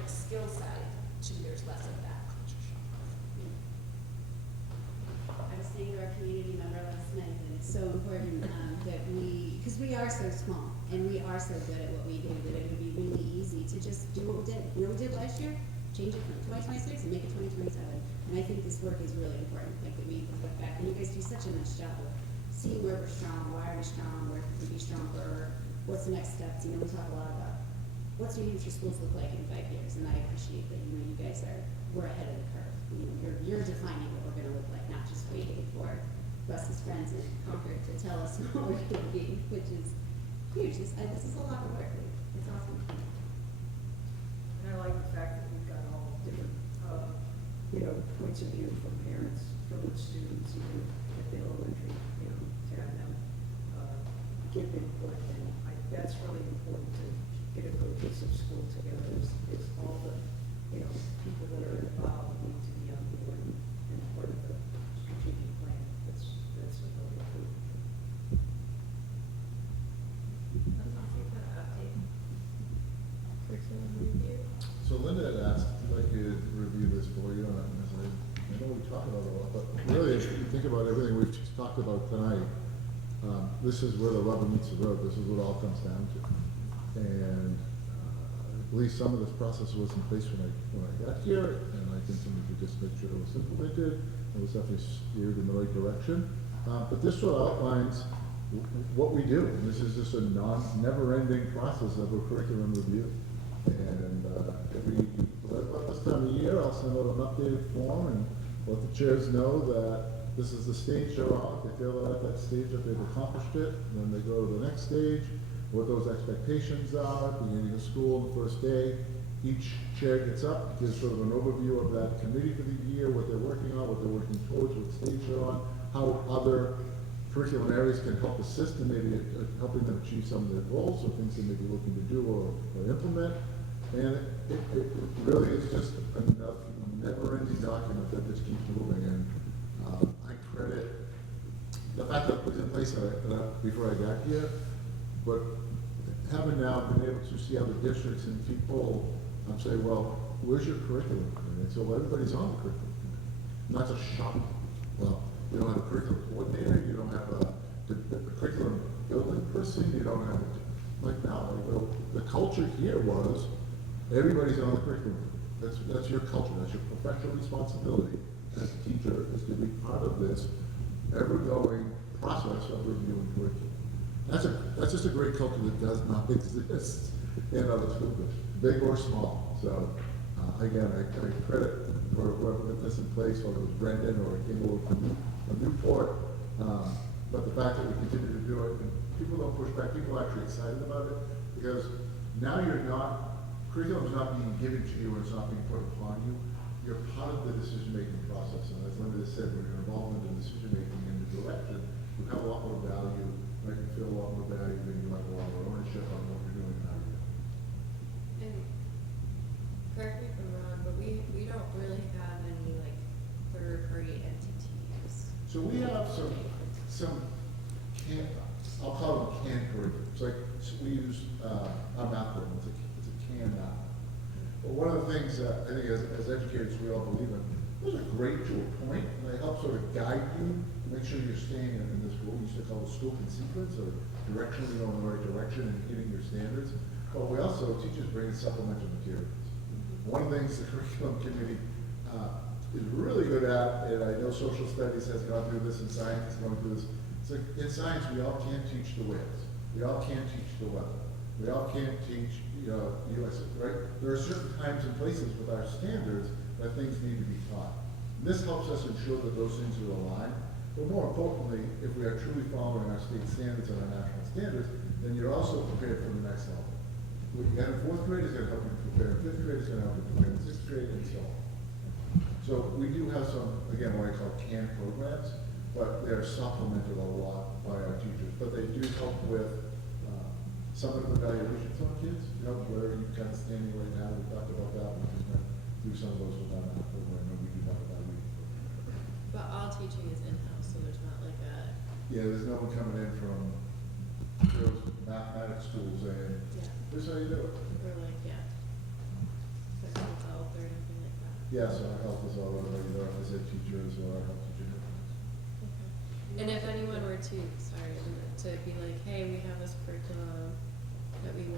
like skill side too, there's less of that culture shock. I was saying to our community member last night that it's so important that because we are so small and we are so good at what we do, that it would be really easy to just do what we did. You know what we did last year? Change it from 2026 and make it 2027. And I think this work is really important, like that we look back. And you guys do such a nice job of seeing where we're strong, why are we strong, where can we be stronger, what's the next steps. You know, we talk a lot about what's New Hampshire schools look like in 5 years, and I appreciate that, you guys we're ahead of the curve. You're defining what we're gonna look like, not just waiting for Russ's friends in Concord to tell us what we're gonna be, which is huge. This is a lot of work. It's awesome. And I like the fact that we've got all different, points of view from parents, from the students, even at the elementary, to have them, give input, and that's really important to get a cohesive school together, is all the, people that are involved need to be on board and part of the strategic plan. That's really important. Curriculum review. So Linda had asked, if I could review this for you, and I know we talked about it a lot, but really, if you think about everything we've just talked about tonight, this is where the rubber meets the road. This is what it all comes down to. And I believe some of this process was in place when I got here, and I continue to just make sure it was implemented. It was definitely steered in the right direction. But this sort of outlines what we do. And this is just a never-ending process of a curriculum review. And about this time of year, I'll send out an updated form and let the chairs know that this is the stage they're on. If they feel they're at that stage, that they've accomplished it, then they go to the next stage, what those expectations are, beginning of school, the first day. Each chair gets up, gives sort of an overview of that committee for the year, what they're working on, what they're working towards, what stage they're on, how other curriculum areas can help assist in maybe helping them achieve some of their goals or things they may be looking to do or implement. And it really is just a never-ending document that just keeps moving. And I credit the fact that it was in place before I got here, but having now been able to see how the districts and people say, well, where's your curriculum committee? And so everybody's on the curriculum committee. And that's a shock. Well, you don't have a curriculum coordinator, you don't have a curriculum building person, you don't have the culture here was everybody's on the curriculum. That's your culture, that's your professional responsibility as a teacher, is to be part of this ever-going process of reviewing curriculum. That's just a great culture that does not exist in other school districts, big or small. So again, I credit for whoever put this in place, whether it was Brendan or it came over from Newport. But the fact that we continue to do it, and people don't push back, people are actually excited about it, because now curriculum is not being given to you and it's not being put upon you. You're part of the decision-making process, and as Linda said, when you're involved in the decision-making and the direction, you have a lot more value, right? You feel a lot more value than you have a lot more ownership on what you're doing and how you're doing it. And correct me if I'm wrong, but we don't really have any like third-party entities. So we have some I'll call them canned curriculum. It's like, we use our math program, it's a canned math. But one of the things that I think as educators we all believe in, those are great to a point, and they help sort of guide you, make sure you're staying in this, what we used to call the scope and sequence, or directionally going in the right direction and hitting your standards. But we also, teachers bring in supplemental materials. One of the things the curriculum committee is really good at, and I know social studies has gone through this and science is going through this. It's like in science, we all can't teach the whales. We all can't teach the weather. We all can't teach, US, right? There are certain times and places with our standards that things need to be taught. This helps us ensure that those things are aligned. But more importantly, if we are truly following our state standards and our national standards, then you're also prepared for the next level. What you got in fourth grade is going to help you prepare in fifth grade, is going to help you prepare in sixth grade, and so on. So we do have some, again, what I call canned programs, but they're supplemented a lot by our teachers. But they do help with some of the evaluations on kids, where you're kind of standing right now. We talked about that. We just went through some of those with our math program, and we do have evaluation programs. But all teaching is in-house, so there's not like a. Yeah, there's no one coming in from those mathematics schools saying, Yeah. this is how you do it. Or like, yeah. I yes, our health is all over, either our phys ed teachers or our health teacher. And if anyone were to, sorry, to be like, hey, we have this curriculum that we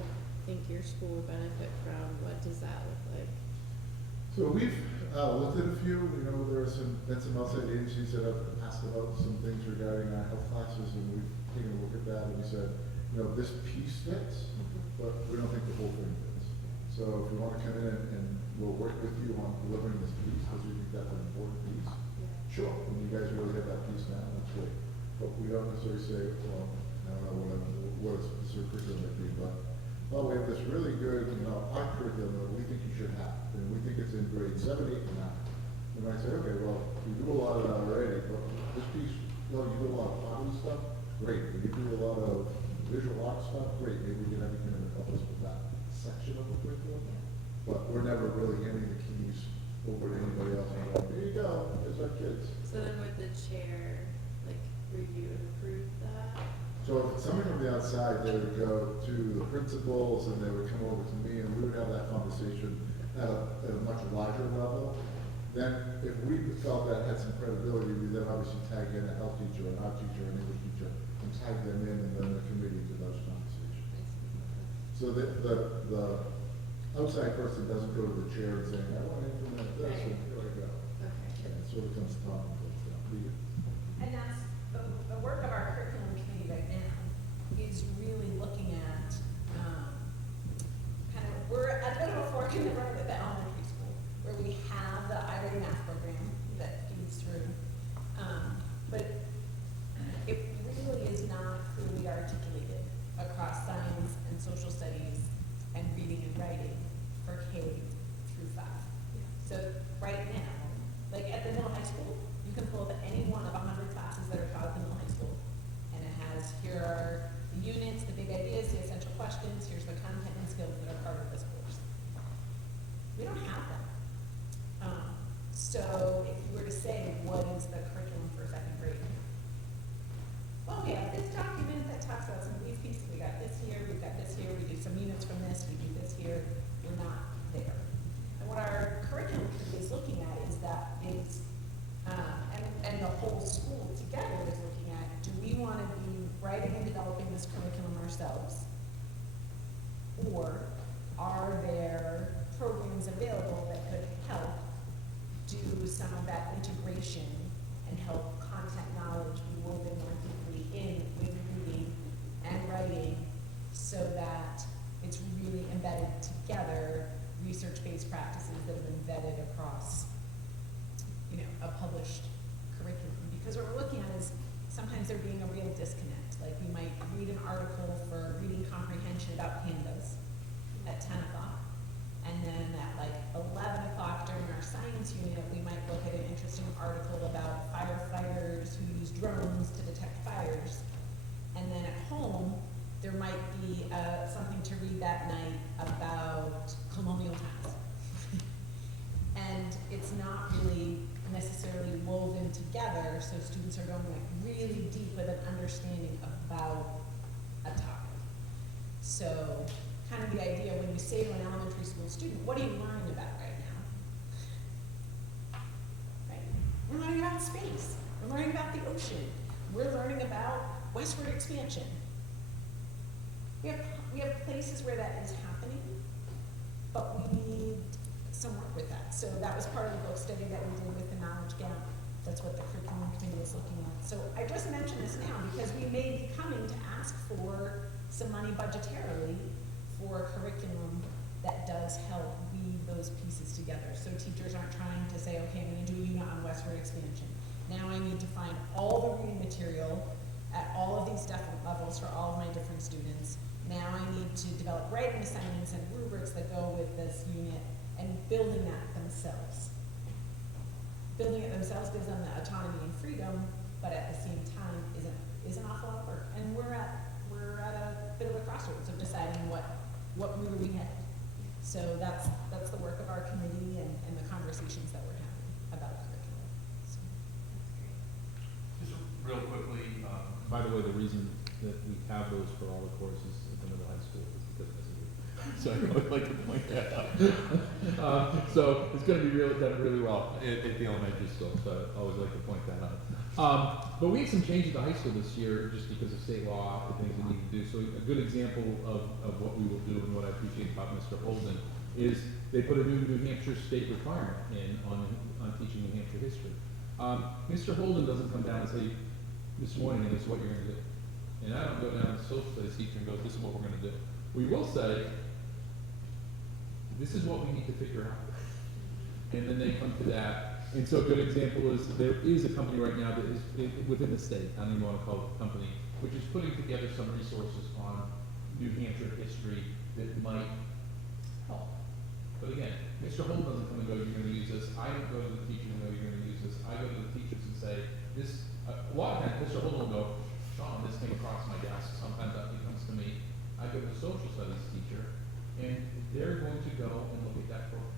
think your school would benefit from, what does that look like? So we've looked at a few, there are been some outside agencies that have asked about some things regarding our health classes, and we've taken a look at that, and we said, this piece fits, but we don't think the whole thing fits. So if you want to come in and we'll work with you on delivering this piece, because we think that's an important piece, sure, when you guys really have that piece now, that's great. But we don't necessarily say, well, I don't know what a specific curriculum might be, but, we have this really good, art curriculum that we think you should have, and we think it's in grade 7, 8, and 9. And I say, okay, well, we do a lot of that already, but this piece, you do a lot of pottery stuff, great. When you do a lot of visual art stuff, great. Maybe we can have you come in and help us with that section of the curriculum. But we're never really handing the keys over to anybody else and going, here you go, here's our kids. So then would the chair, review and approve that? So if it's somebody from the outside, they would go to the principals and they would come over to me and we would have that conversation at a much larger level. Then if we felt that had some credibility, we then obviously tag in a health teacher, an art teacher, an English teacher, and tag them in and then the committee to those conversations. So the outside person doesn't go to the chair and saying, I want to implement this, and here I go. Okay. And it sort of comes to talk and goes down. And that's the work of our curriculum committee right now is really looking at, we're at a bit of a fork in the road at the elementary school, where we have the I-Ready math program that feeds through. But it really is not clearly articulated across science and social studies and reading and writing for K through 5. So right now, at the middle high school, you can pull up any one of 100 classes that are taught at the middle high school. And it has, here are the units, the big ideas, the essential questions, here's the content and skills that are part of this course. We don't have that. So if you were to say, what is the curriculum for 2nd grade? Well, we have this document that talks about some of these pieces. We got this here, we've got this here, we do some units from this, we do this here. We're not there. And what our curriculum committee is looking at is and the whole school together is looking at, do we want to be writing and developing this curriculum ourselves? Or are there programs available that could help do some of that integration and help content knowledge be woven more deeply in with reading and writing so that it's really embedded together, research-based practices that have been vetted across a published curriculum. Because what we're looking at is sometimes there being a real disconnect. Like we might read an article for reading comprehension about pandas at 10 o'clock. And then at 11 o'clock during our science unit, we might look at an interesting article about firefighters who use drones to detect fires. And then at home, there might be something to read that night about colonial times. And it's not really necessarily woven together, so students are going really deep with an understanding about a topic. So kind of the idea when you say to an elementary school student, what are you learning about right now? Right? We're learning about space. We're learning about the ocean. We're learning about westward expansion. We have places where that is happening, but we need some work with that. So that was part of the book study that we did with the knowledge gap. That's what the curriculum committee is looking at. So I just mention this now because we may be coming to ask for some money budgetarily for a curriculum that does help weave those pieces together. So teachers aren't trying to say, okay, I'm going to do a unit on westward expansion. Now I need to find all the reading material at all of these different levels for all of my different students. Now I need to develop writing assignments and rubrics that go with this unit, and building that themselves. Building it themselves gives them the autonomy and freedom, but at the same time is an awful lot of work. And we're at a bit of a crossroads of deciding what route we head. So that's the work of our committee and the conversations that we're having about curriculum. So Just real quickly, by the way, the reason that we have those for all the courses at the middle high school is because of this. So I would like to point that out. So it's gonna be done really well at the elementary school, so I always like to point that out. But we had some changes at the high school this year, just because of state law, the things we need to do. So a good example of what we will do and what I appreciate about Mr. Holden is they put a new New Hampshire state requirement in on teaching New Hampshire history. Mr. Holden doesn't come down and say, this morning, this is what you're gonna do. And I don't go down to the social studies teacher and go, this is what we're gonna do. We will say, this is what we need to figure out. And then they come to that. And so a good example is there is a company right now that is within the state, I don't even want to call it a company, which is putting together some resources on New Hampshire history that might help. But again, Mr. Holden doesn't come and go, you're gonna use this. I don't go to the teacher and go, you're gonna use this. I go to the teachers and say, this, a lot of times Mr. Holden will go, Sean, this came across my desk. Sometimes that comes to me. I go to the social studies teacher, and they're going to go and look at that program.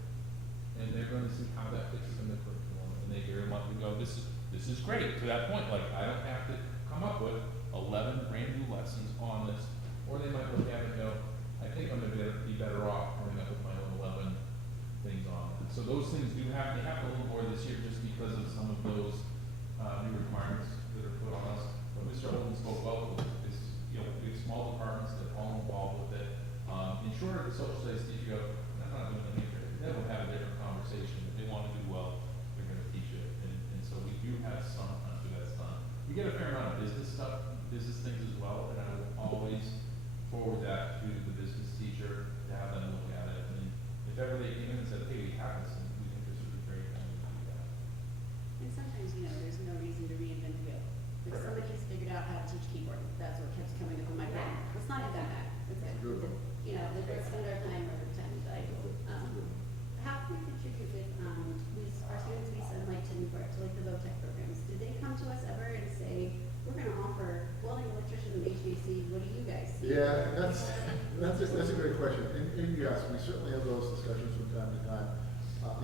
And they're going to see how that fits in the curriculum, and they very much go, this is great, to that point, like, I don't have to come up with 11 brand new lessons on this, or they might look at it and go, I think I'm gonna be better off coming up with my own 11 things on it. So those things they have a little more this year, just because of some of those, new requirements that are put on us. But Mr. Holden spoke well with this, we have small departments that are all involved with it. In short, the social studies teacher go, I'm not doing anything. Then we'll have a different conversation. If they want to do well, they're going to teach it. And so we do have some times where that's done. We get a fair amount of business stuff, business things as well, and I will always forward that to the business teacher to have them look at it. And if ever they came in and said, hey, we have this, and we think this would be great, then we can do that. And sometimes, there's no reason to reinvent the wheel. Like somebody's figured out how to teach keyboard, that's what keeps coming up in my brain. Let's not have that back, that's good. Let's spend our time or time with ideas. How can we contribute with, our students we send like to Newport, to like the VOTEC programs? Did they come to us ever and say, we're gonna offer welding, electrician, and HVAC, what do you guys see? Yeah, that's a great question. And yes, we certainly have those discussions from time to time.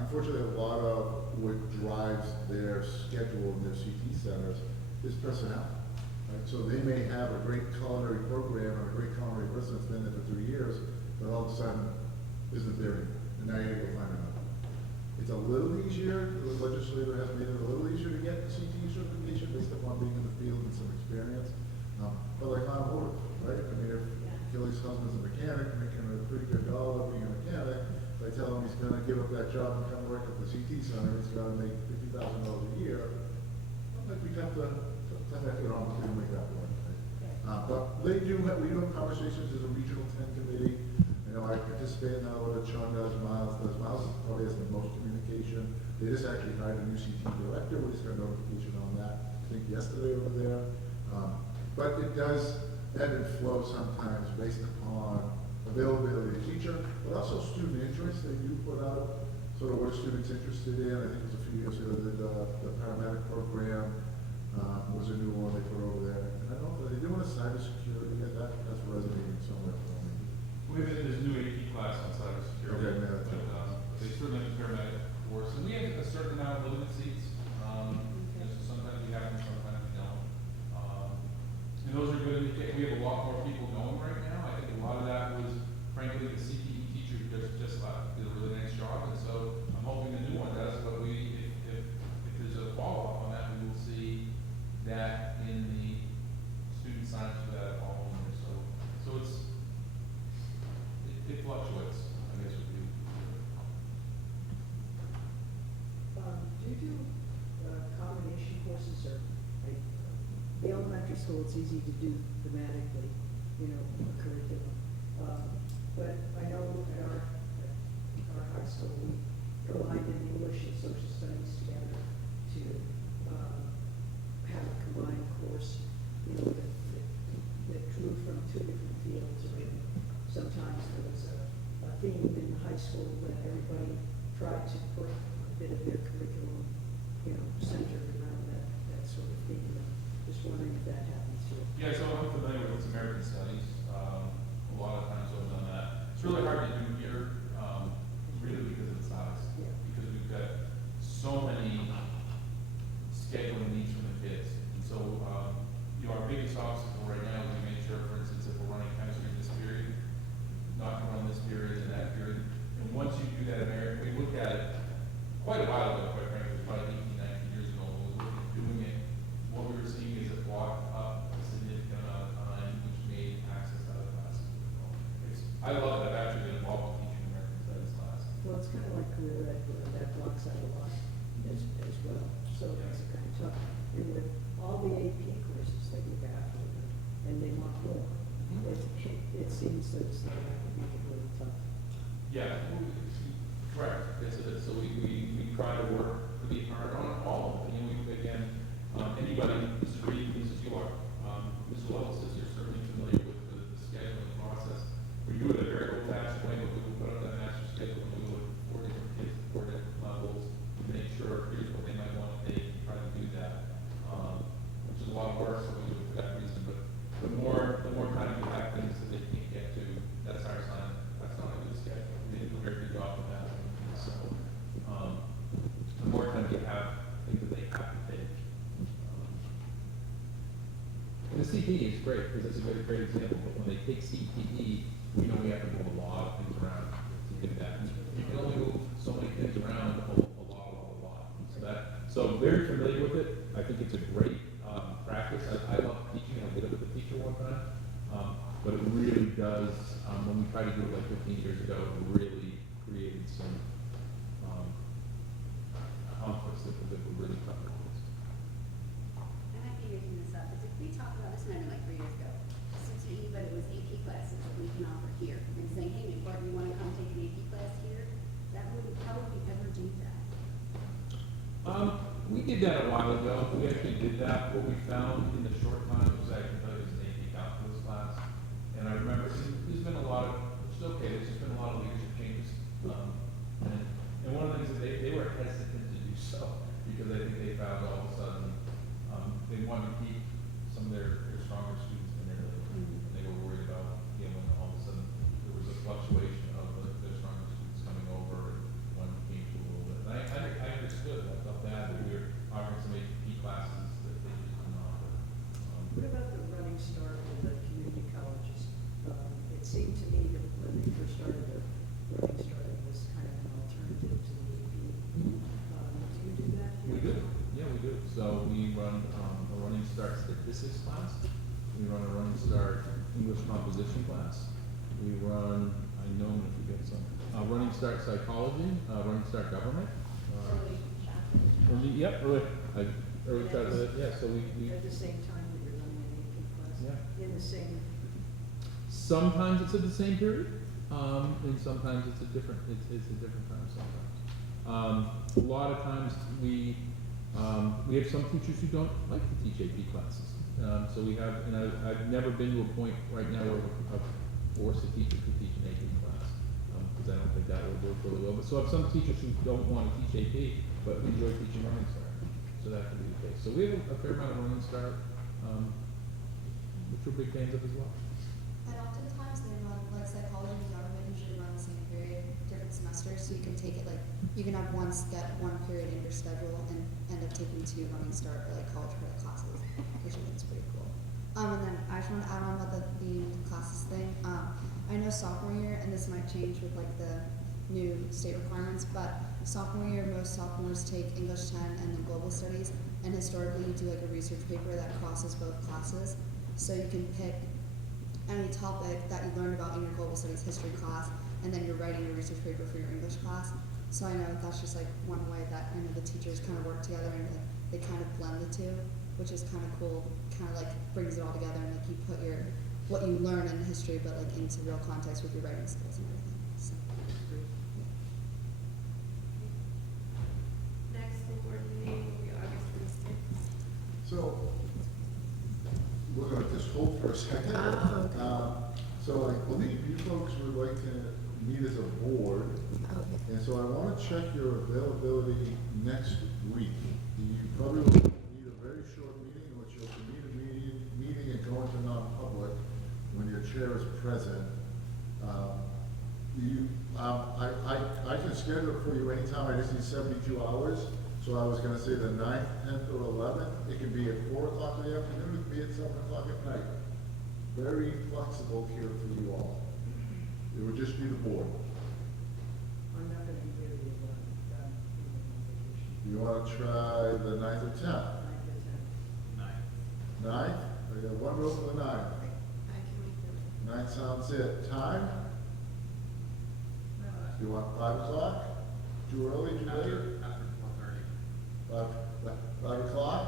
Unfortunately, a lot of what drives their schedule in their CT centers is personnel. Right? So they may have a great culinary program or a great culinary person that's been there for 3 years, but all of a sudden isn't there anymore. And now you have to find another. It's a little easier, the legislature has made it a little easier to get the CT certification based upon being in the field and some experience. But like automotive, right? I mean, if Kelly's husband's a mechanic, making a pretty good dollar being a mechanic, if I tell him he's gonna give up that job and come work at the CT center, he's gotta make $50,000 a year. I think we have to get on to make that work. Right? But we do have conversations as a regional 10 committee. I participate in that with Sean does, Miles probably has the most communication. They just actually hired a new CT director, we just got notification on that, I think yesterday over there. But it does ebb and flow sometimes based upon availability of teacher, but also student interest. They do put out sort of what students interested in. I think it was a few years ago that the paramedic program was a new one they put over there. And I don't know, they do want a cybersecurity, and that's resonating somewhere for me. We have this new AP class on cybersecurity. Okay, yeah, that's but, they certainly have a paramedic course, and we have a certain amount of limited seats. So sometimes we have them, sometimes we don't. And those are good indicators. We have a lot more people going right now. I think a lot of that was, frankly, the CTE teacher who just left, did a really nice job, and so I'm hoping the new one does. But if there's a follow-up on that, we will see that in the student science for that all in there. So it fluctuates, I guess, with you. Do you do combination courses or, like, the elementary school, it's easy to do thematically, a curriculum. But I know at our high school, we combined in English and social studies together to have a combined course, that drew from 2 different fields. Sometimes there was a theme in the high school that everybody tried to put a bit of their curriculum, centered around that sort of theme. Just wondering if that happens here. Yeah, so I'm familiar with American Studies. A lot of times I've done that. It's really hard to do here, really because of the size. Yeah. Because we've got so many scheduling needs from the kids. And so, our biggest obstacle right now is we make sure, for instance, if we're running chemistry in this period, not to run this period that, Mary, we looked at it quite a while ago, quite frankly, probably 18, 19 years ago, when we were looking at doing it. What we were seeing is it blocked up a significant amount of time, which made access to other classes difficult. I love it, I've actually been involved with teaching American Studies class. Well, it's kind of like career ed, where that blocks out a lot as well, so it's kind of tough. And with all the AP courses that you have, and they want more, it seems that it's not going to make it really tough. Yeah, correct. So we try to work pretty hard on all of it. You know, we, again, anybody, Mr. Reed, Mrs. York, Mr. Lovell says you're certainly familiar with the scheduling process. We do it a very old-fashioned way, but we will put up that master schedule and we will look for different kids, for different levels, to make sure here's what they might want to take and try to do that. Which is a lot of work, so we do it for that reason, but the more time you have things that they can't get to, that's our sign. That's not a good schedule. We do a very good job of that. So, the more time you have things that they have to take. And the CPE is great, because it's a great example, but when they take CPE, we know we have to move a lot of things around to get that. You can only move so many things around a lot. So very familiar with it. I think it's a great practice. I love teaching. I did it with a teacher one time. But it really does, when we tried to do it like 15 years ago, it really created some conflicts that were really tough. I might be making this up, but did we talk about this maybe like 3 years ago? CTE, but it was AP classes that we can offer here, and saying, hey, Nicole, do you want to come take an AP class here? That wouldn't probably ever do that. We did that a while ago. We actually did that. What we found in the short time was I can tell you it was an AP calculus class. And I remember there's been a lot of, which is okay, there's just been a lot of leadership changes. And one of the things that they were hesitant to do so, because I think they found all of a sudden, they wanted to keep some of their stronger students in there. And they were worried about, you know, when all of a sudden there was a fluctuation of their stronger students coming over and one came to a little bit. And I understood, I felt bad that we were offering some AP classes that they just didn't offer. What about the running start with the community colleges? It seemed to me that when they first started, the running start was kind of an alternative to the AP. Do you do that here? We do, yeah, we do. So we run a running start statistics class. We run a running start English composition class. We run, I know I'm gonna forget some, running start psychology, running start government. Yep, early childhood, yeah, so we At the same time that you're running an AP class? Yeah. In the same, sometimes it's at the same period, and sometimes it's a different time sometimes. A lot of times we have some teachers who don't like to teach AP classes. So we have, and I've never been to a point right now where I've forced a teacher to teach an AP class, because I don't think that would work really well. But so I have some teachers who don't want to teach AP, but enjoy teaching running start. So that can be the case. So we have a fair amount of running start, which we're big fans of as well. And oftentimes they run, like psychology and government usually run the same period, different semesters, so you can take it like, you can have one period in your schedule and end up taking 2 running start or like college credit classes, which I think is pretty cool. And then I just want to add on about the classes thing. I know sophomore year, and this might change with like the new state requirements, but sophomore year, most sophomores take English 10 and then global studies, and historically you do like a research paper that crosses both classes. So you can pick any topic that you learned about in your global studies history class, and then you're writing a research paper for your English class. So I know that's just like one way that I know the teachers kind of work together and like, they kind of blend the two, which is kind of cool, kind of like brings it all together and like you put what you learn in history but like into real context with your writing skills and everything. So, Next school board meeting will be August 26th. So, we're gonna just hold for a second. So I believe you folks would like to meet as a board. And so I wanna check your availability next week. You probably will need a very short meeting, in which you'll need a meeting and go into non-public when your chair is present. I can schedule it for you anytime. I just need 72 hours. So I was gonna say the 9th, 10th, or 11th. It can be at 4 o'clock in the afternoon, it can be at 7 o'clock at night. Very flexible here for you all. It would just be the board. I'm not gonna You wanna try the 9th or 10th? 9th? We got one room for the 9th. I can make the 9th sounds it. Time? You want 5 o'clock? Too early, too late? After 4:30. 5 o'clock?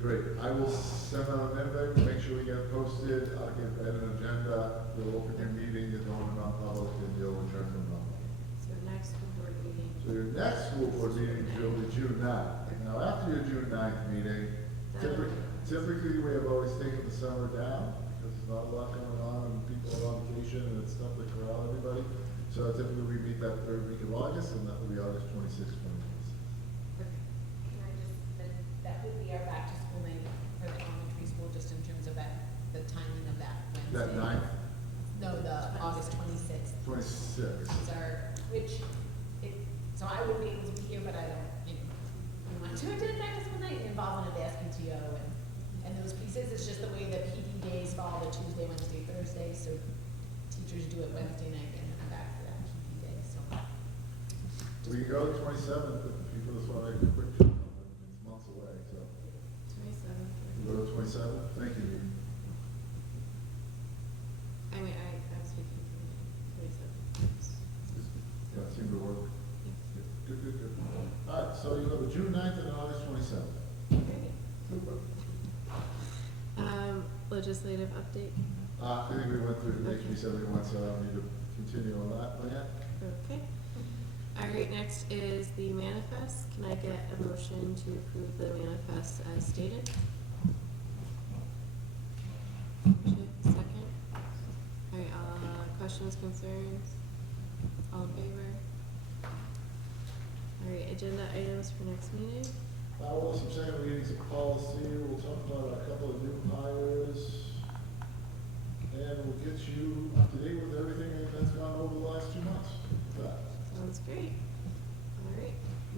Great, I will send out an invite, make sure we get it posted, I'll get an agenda, we'll open your meeting, you're going to non-public, and you'll adjourn from non-public. So next school board meeting. So your next school board meeting will be June 9th. Now, after your June 9th meeting, typically we have always taken the summer down, because there's not a lot going on, and people are on vacation, and it's tough to corral everybody. So typically we meet that third week of August, and that will be August 26th, 2026. Can I just, that would be our back to school night for the elementary school, just in terms of the timing of that Wednesday. That 9th, No, the August 26th. 26th. Is our, so I would be able to be here, but I don't, you want to attend back to school night, it involves an advanced PTO and those pieces, it's just the way the PD days fall, the Tuesday, Wednesday, Thursday, so teachers do it Wednesday night, and then I'm back for that PD day, so. We can go to 27th, if people just want to make a quick jump, it's months away, so. 27th. We go to 27th, thank you. I mean, I'm speaking for 27th. That seemed to work. Good. All right, so you have a June 9th and an August 27th. Great. Legislative update. I think we went through the HB 71, so I don't need to continue on that one yet. Okay. All right, next is the manifest. Can I get a motion to approve the manifest as stated? Second. All right, questions, concerns? All in favor? All right, agenda items for next meeting. We'll have some second readings of policy, we'll talk about a couple of new hires, and we'll get you up to date with everything that's gone over the last 2 months. With that. Sounds great. All right,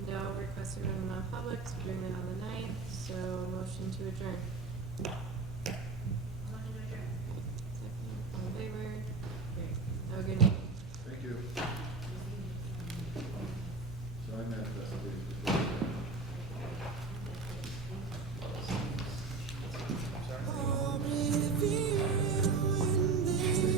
no requested on non-public, so we're doing it on the 9th, so motion to adjourn.